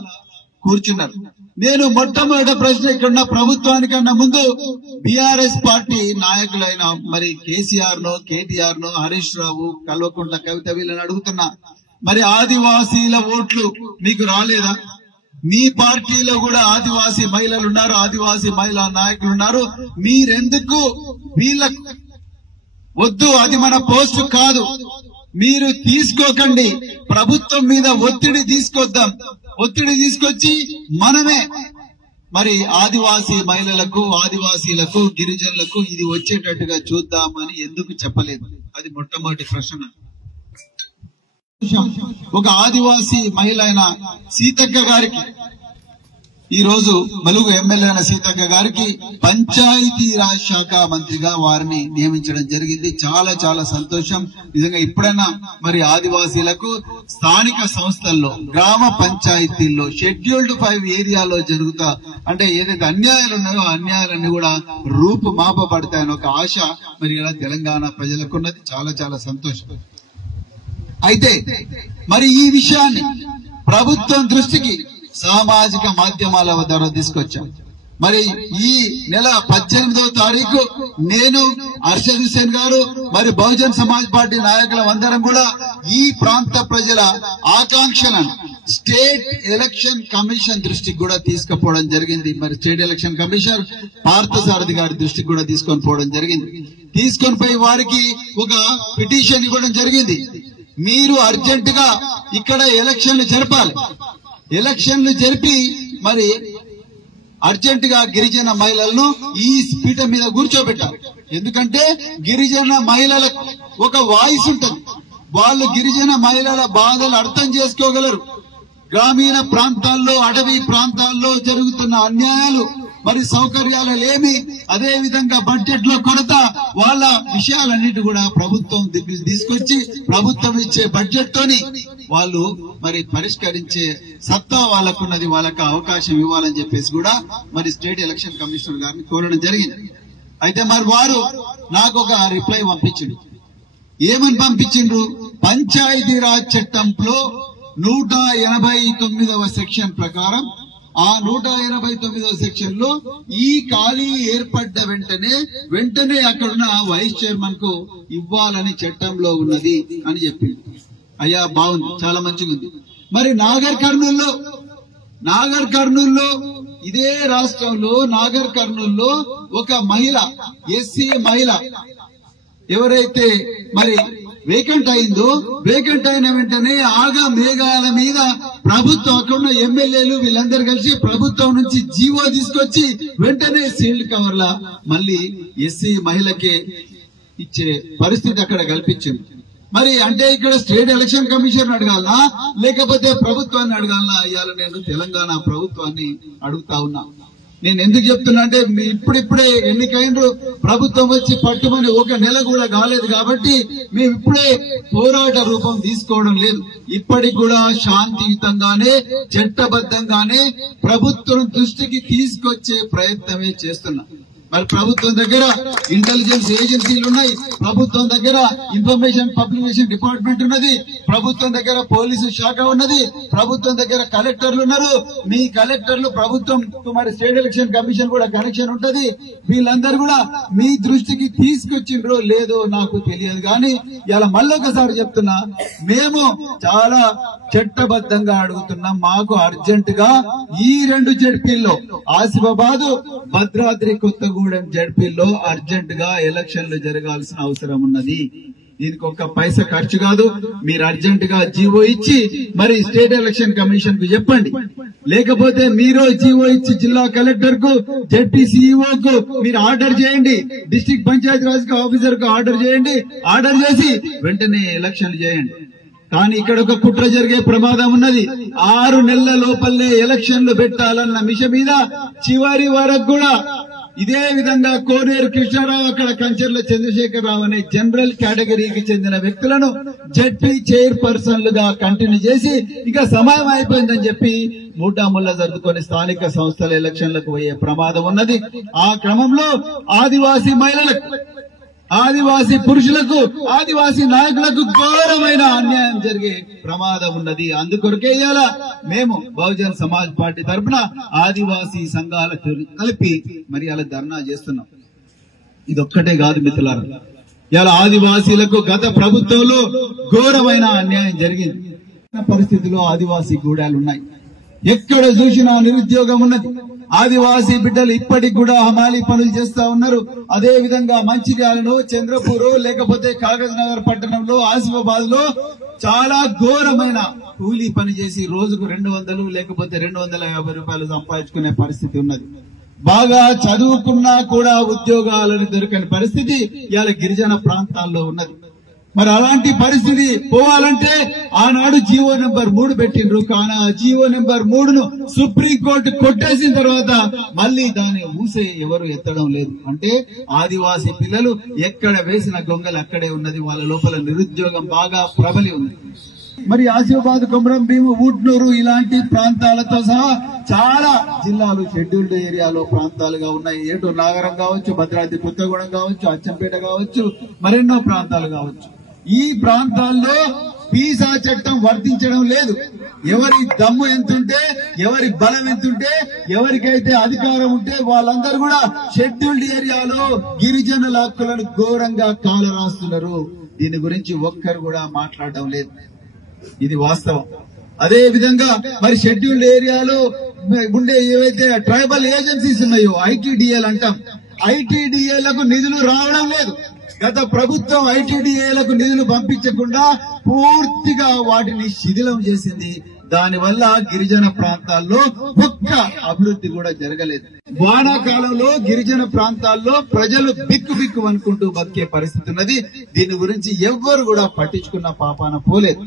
కూర్చున్నారు. నేను మొట్టమొదటి ప్రశ్న ఇక్కడున్న ప్రభుత్వానికన్నా ముందు బీఆర్ఎస్ పార్టీ నాయకులైన మరి కేసీఆర్ నో, కేటీఆర్ నో, హరీష్ రావు, కల్వకుంట్ల కవిత వీళ్ళని అడుగుతున్నా, మరి ఆదివాసీల ఓట్లు మీకు రాలేదా? మీ పార్టీలో కూడా ఆదివాసీ మహిళలు ఉన్నారు, ఆదివాసీ మహిళా నాయకులు ఉన్నారు. మీరెందుకు వీళ్ళకు వద్దు, అది మన పోస్టు కాదు, మీరు తీసుకోకండి, ప్రభుత్వం మీద ఒత్తిడి తీసుకొద్దాం, ఒత్తిడి తీసుకొచ్చి మనమే మరి ఆదివాసీ మహిళలకు, ఆదివాసీలకు, గిరిజనులకు ఇది వచ్చేటట్టుగా చూద్దామని ఎందుకు చెప్పలేదు? అది మొట్టమొదటి ప్రశ్న. ఒక ఆదివాసీ మహిళ అయిన సీతక్క గారికి, ఈ రోజు మలుగు ఎమ్మెల్యే అయిన సీతక్క గారికి పంచాయతీరాజ్ శాఖ మంత్రిగా వారిని నియమించడం జరిగింది. చాలా చాలా సంతోషం. నిజంగా ఇప్పుడైనా మరి ఆదివాసీలకు స్థానిక సంస్థల్లో, గ్రామ పంచాయతీల్లో, షెడ్యూల్డ్ 5 ఏరియాలో జరుగుతా అంటే ఏదైతే అన్యాయాలు ఉన్నాయో ఆ అన్యాయాలన్నీ కూడా రూపు మాపబడతాయని ఒక ఆశ మరి ఇలా తెలంగాణ ప్రజలకున్నది. చాలా చాలా సంతోషం. అయితే మరి ఈ విషయాన్ని ప్రభుత్వం దృష్టికి సామాజిక మాధ్యమాల ద్వారా తీసుకొచ్చాం. మరి ఈ నెల 18వ తారీఖు నేను, అర్షద్ హుస్సేన్ గారు, మరి బహుజన్ సమాజ్ పార్టీ నాయకులందరం కూడా ఈ ప్రాంత ప్రజల ఆకాంక్షలను స్టేట్ ఎలక్షన్ కమిషన్ దృష్టికి కూడా తీసుకుపోవడం జరిగింది. మరి స్టేట్ ఎలక్షన్ కమిషనర్ పార్థసారథి గారి దృష్టికి కూడా తీసుకొని పోవడం జరిగింది. తీసుకొని పోయి వారికి ఒక పిటిషన్ ఇవ్వడం జరిగింది. మీరు అర్జెంట్ గా ఇక్కడ ఎలక్షన్లు జరపాలి, ఎలక్షన్లు జరిపి మరి అర్జెంట్ గా గిరిజన మహిళలను ఈ పీఠం మీద కూర్చోబెట్టాలి. ఎందుకంటే గిరిజన మహిళలకు ఒక వాయిస్ ఉంటుంది, వాళ్ళు గిరిజన మహిళల బాధలు అర్థం చేసుకోగలరు. గ్రామీణ ప్రాంతాల్లో, అటవీ ప్రాంతాల్లో జరుగుతున్న అన్యాయాలు, మరి సౌకర్యాలు లేమి, అదే విధంగా బడ్జెట్ లో కొరత, వాళ్ళ విషయాలన్నిటి కూడా ప్రభుత్వం తీసుకొచ్చి ప్రభుత్వం ఇచ్చే బడ్జెట్ తోని వాళ్ళు మరి పరిష్కరించే సత్తా వాళ్ళకున్నది, వాళ్ళకి అవకాశం ఇవ్వాలని చెప్పేసి కూడా మరి స్టేట్ ఎలక్షన్ కమిషనర్ గారిని కోరడం జరిగింది. అయితే మరి వారు నాకు ఒక రిప్లై పంపించిండు. ఏమని పంపించిండ్రు? పంచాయతీరాజ్ చట్టంలో 189వ సెక్షన్ ప్రకారం, ఆ 189వ సెక్షన్ లో ఈ ఖాళీ ఏర్పడ్డ వెంటనే అక్కడున్న వైస్ చైర్మన్ కు ఇవ్వాలని చట్టంలో ఉన్నది అని చెప్పింది. అయ్యా బాగుంది, చాలా మంచిగా ఉంది. మరి నాగర్ కర్నూల్లో ఇదే రాష్ట్రంలో నాగర్ కర్నూల్లో ఒక మహిళ, ఎస్సీ మహిళ ఎవరైతే మరి వేకెంట్ అయిందో, వేకెంట్ అయిన వెంటనే ఆగా మేఘాల మీద ప్రభుత్వం, అక్కడున్న ఎమ్మెల్యేలు వీళ్ళందరూ కలిసి ప్రభుత్వం నుంచి జీవో తీసుకొచ్చి వెంటనే సీల్డ్ కవర్ల మళ్ళీ ఎస్సీ మహిళకే ఇచ్చే పరిస్థితి అక్కడ కల్పించింది. మరి అంటే ఇక్కడ స్టేట్ ఎలక్షన్ కమిషన్ అడగాలనా లేకపోతే ప్రభుత్వాన్ని అడగాలనా? ఇవాళ నేను తెలంగాణ ప్రభుత్వాన్ని అడుగుతా ఉన్నా. నేను ఎందుకు చెప్తున్నా అంటే ఇప్పుడిప్పుడే ఎన్నికైనరు, ప్రభుత్వం వచ్చి పట్టుమని 1 నెల కూడా కాలేదు కాబట్టి మేము ఇప్పుడే పోరాట రూపం తీసుకోవడం లేదు. ఇప్పటికి కూడా శాంతియుతంగానే, చట్టబద్ధంగానే ప్రభుత్వం దృష్టికి తీసుకొచ్చే ప్రయత్నమే చేస్తున్నాం. మరి ప్రభుత్వం దగ్గర ఇంటెలిజెన్స్ ఏజెన్సీలు ఉన్నాయి, ప్రభుత్వం దగ్గర ఇన్ఫర్మేషన్ పబ్లికేషన్ డిపార్ట్మెంట్ ఉన్నది, ప్రభుత్వం దగ్గర పోలీసు శాఖ ఉన్నది, ప్రభుత్వం దగ్గర కలెక్టర్లు ఉన్నారు. మీ కలెక్టర్లు ప్రభుత్వం మరి స్టేట్ ఎలక్షన్ కమిషన్ కూడా కనెక్షన్ ఉంటది. వీళ్ళందరూ కూడా మీ దృష్టికి తీసుకొచ్చిండ్రో లేదో నాకు తెలియదు. కానీ ఇలా మళ్ళొకసారి చెప్తున్నా, మేము చాలా చట్టబద్ధంగా అడుగుతున్నాం. మాకు అర్జెంట్ గా ఈ 2 జడ్పీల్లో, ఆసిఫాబాద్, భద్రాద్రి కొత్తగూడెం జడ్పీల్లో అర్జెంట్ గా ఎలక్షన్లు జరగాల్సిన అవసరం ఉన్నది. దీనికి ఒక్క పైసా ఖర్చు కాదు. మీరు అర్జెంట్ గా జీవో ఇచ్చి మరి స్టేట్ ఎలక్షన్ కమిషన్ కు చెప్పండి. లేకపోతే మీరు జీవో ఇచ్చి జిల్లా కలెక్టర్ కు, జెడ్పీ సిఇఓ కు మీరు ఆర్డర్ చేయండి. డిస్ట్రిక్ట్ పంచాయతీ రాజ్ ఆఫీసర్ కు ఆర్డర్ చేయండి. ఆర్డర్ చేసి వెంటనే ఎలక్షన్లు చేయండి. కానీ ఇక్కడ ఒక కుట్ర జరిగే ప్రమాదం ఉన్నది. 6 నెలల లోపలనే ఎలక్షన్లు పెట్టాలన్న మిష మీద చివరి వరకు కూడా ఇదే విధంగా కోనేరు కృష్ణారావు, అక్కడ కంచెర్ల చంద్రశేఖరరావు అనే జనరల్ కేటగిరీకి చెందిన వ్యక్తులను జెడ్పీ చైర్పర్సన్లుగా కంటిన్యూ చేసి ఇక సమయం అయిపోయిందని చెప్పి మూటాముల్లా జరుపుకొని స్థానిక సంస్థల ఎలక్షన్లకు పోయే ప్రమాదం ఉన్నది. ఆ క్రమంలో ఆదివాసీ మహిళలకు, ఆదివాసీ పురుషులకు, ఆదివాసీ నాయకులకు ఘోరమైన అన్యాయం జరిగే ప్రమాదం ఉన్నది. అందుకొరకే ఇవాళ మేము బహుజన్ సమాజ్ పార్టీ తరఫున ఆదివాసీ సంఘాలకు కలిపి మరి అలా ధర్నా చేస్తున్నాం. ఇదొక్కటే కాదు మిత్రులారా, ఇవాళ ఆదివాసీలకు గత ప్రభుత్వంలో ఘోరమైన అన్యాయం జరిగింది. పరిస్థితిలో ఆదివాసీ గూడాలు ఉన్నాయి. ఎక్కడ చూసినా నిరుద్యోగం ఉన్నది. ఆదివాసీ బిడ్డలు ఇప్పటికి కూడా హమాలీ పనులు చేస్తా ఉన్నారు. అదే విధంగా మంచిర్యాలలో, చంద్రపూర్, లేకపోతే కాగజ్ నగర్ పట్టణంలో, ఆసిఫాబాద్ లో చాలా ఘోరమైన కూలీ పని చేసి రోజుకు 200 లేకపోతే 250 రూపాయలు సంపాదించుకునే పరిస్థితి ఉన్నది. బాగా చదువుకున్నా కూడా ఉద్యోగాలను దొరకని పరిస్థితి ఇవాళ గిరిజన ప్రాంతాల్లో ఉన్నది. మరి అలాంటి పరిస్థితి పోవాలంటే ఆనాడు జీవో నెంబర్ 3 పెట్టిండ్రు. కానీ ఆ జీవో నెంబర్ 3ను సుప్రీంకోర్టు కొట్టేసిన తర్వాత మళ్లీ దాన్ని ఊసే ఎవరు ఎత్తడం లేదు. అంటే ఆదివాసీ పిల్లలు ఎక్కడ వేసిన గొంగలు అక్కడే ఉన్నది. వాళ్ళ లోపల నిరుద్యోగం బాగా ప్రబలి ఉంది. మరి ఆసిఫాబాద్, కొమరం భీం, ఊట్నూరు ఇలాంటి ప్రాంతాలతో సహా చాలా జిల్లాలు షెడ్యూల్డ్ ఏరియాలో ప్రాంతాలుగా ఉన్నాయి. ఏటూరు నాగరం కావచ్చు, భద్రాద్రి కొత్తగూడెం కావచ్చు, అచ్చంపేట కావచ్చు, మరెన్నో ప్రాంతాలు కావచ్చు. ఈ ప్రాంతాల్లో పీసా చట్టం వర్తించడం లేదు. ఎవరి దమ్ము ఎంతుంటే, ఎవరి బలం ఎంతుంటే, ఎవరికైతే అధికారం ఉంటే వాళ్ళందరూ కూడా షెడ్యూల్డ్ ఏరియాలో గిరిజనుల హక్కులను ఘోరంగా కాలరాస్తున్నారు. దీని గురించి ఒక్కరు కూడా మాట్లాడడం లేదు. ఇది వాస్తవం. అదే విధంగా మరి షెడ్యూల్డ్ ఏరియాలో ఉండే ఏవైతే ట్రైబల్ ఏజెన్సీస్ ఉన్నాయో, ఐటీడీఏలు అంటాం, ఐటీడీఏలకు నిధులు రావడం లేదు. గత ప్రభుత్వం ఐటీడీఏలకు నిధులు పంపించకుండా పూర్తిగా వాటిని శిథిలం చేసింది. దానివల్ల గిరిజన ప్రాంతాల్లో ఒక్క అభివృద్ధి కూడా జరగలేదు. వానాకాలంలో గిరిజన ప్రాంతాల్లో ప్రజలు బిక్కు బిక్కు అనుకుంటూ బతికే పరిస్థితి ఉన్నది. దీని గురించి ఎవ్వరు కూడా పట్టించుకున్న పాపాన పోలేదు.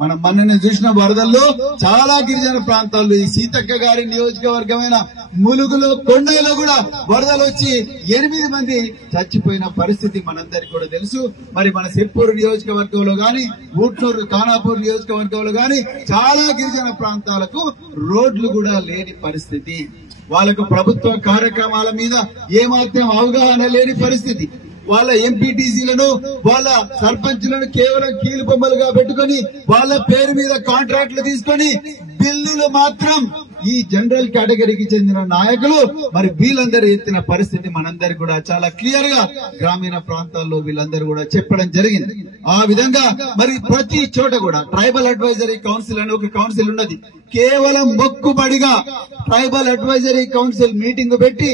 మనం మొన్న చూసిన వరదల్లో చాలా గిరిజన ప్రాంతాల్లో, ఈ సీతక్క గారి నియోజకవర్గమైన ములుగులో, కొండలో కూడా వరదలు వచ్చి 8 మంది చచ్చిపోయిన పరిస్థితి మనందరికీ కూడా తెలుసు. మరి మన సిర్పూర్ నియోజకవర్గంలో గాని, ఊట్నూరు, ఖానాపూర్ నియోజకవర్గంలో గాని చాలా గిరిజన ప్రాంతాలకు రోడ్లు కూడా లేని పరిస్థితి. వాళ్ళకు ప్రభుత్వ కార్యక్రమాల మీద ఏమాత్రం అవగాహన లేని పరిస్థితి. వాళ్ళ ఎంపీటీసీలను, వాళ్ళ సర్పంచ్లను కేవలం కీలు బొమ్మలుగా పెట్టుకుని వాళ్ళ పేరు మీద కాంట్రాక్టులు తీసుకొని బిల్లులు మాత్రం ఈ జనరల్ కేటగిరీకి చెందిన నాయకులు మరి వీళ్ళందరూ ఎత్తిన పరిస్థితి మనందరికి కూడా చాలా క్లియర్ గా గ్రామీణ ప్రాంతాల్లో వీళ్ళందరూ కూడా చెప్పడం జరిగింది. ఆ విధంగా మరి ప్రతి చోట కూడా ట్రైబల్ అడ్వైజరీ కౌన్సిల్ అని ఒక కౌన్సిల్ ఉన్నది. కేవలం మొక్కుబడిగా ట్రైబల్ అడ్వైజరీ కౌన్సిల్ మీటింగ్ పెట్టి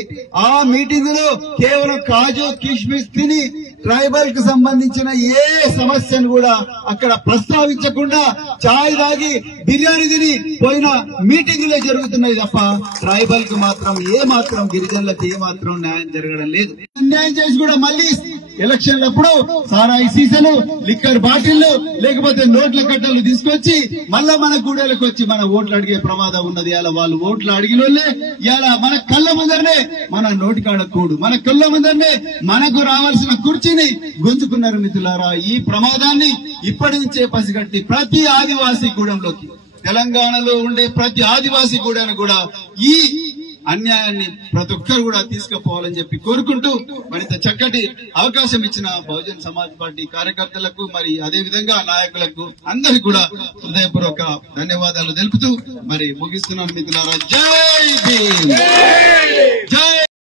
ఆ మీటింగ్ లో కేవలం కాజు కిష్మిష్ తిని ట్రైబల్ కు సంబంధించిన ఏ సమస్యను కూడా అక్కడ ప్రస్తావించకుండా చాయ్ తాగి బిర్యానీ తిని పోయిన మీటింగ్ లో జరుగుతున్నాయి తప్ప ట్రైబల్ కు మాత్రం ఏ మాత్రం, గిరిజనులకు ఏ మాత్రం న్యాయం జరగడం లేదు. అన్యాయం చేసి కూడా మళ్ళీ ఎలక్షన్లప్పుడు సారాయి సీసాలు, లిక్కర్ బాటిళ్లు, లేకపోతే నోట్ల కట్టలు తీసుకొచ్చి మళ్ళా మన గూడెలకు వచ్చి మన ఓట్లు అడిగే ప్రమాదం ఉన్నది. ఇలా వాళ్ళు ఓట్లు అడిగిన వాళ్ళే ఇలా మన కళ్ళ ముందరనే మన నోటికాడ కూడు, మన కళ్ళ ముందరనే మనకు రావాల్సిన కుర్చీని గుంజుకున్నారు. మిత్రులారా, ఈ ప్రమాదాన్ని ఇప్పటి నుంచే పసిగట్టి ప్రతి ఆదివాసీ గూడెంలోకి, తెలంగాణలో ఉండే ప్రతి ఆదివాసీ గూడెను కూడా ఈ అన్యాయాన్ని ప్రతి ఒక్కరు కూడా తీసుకుపోవాలని చెప్పి కోరుకుంటూ మరింత చక్కటి అవకాశం ఇచ్చిన బహుజన్ సమాజ్ పార్టీ కార్యకర్తలకు, మరి అదే విధంగా నాయకులకు అందరికి కూడా హృదయపూర్వక ధన్యవాదాలు తెలుపుతూ మరి ముగిస్తున్నాను. మిత్రులారా, జై భీమ్.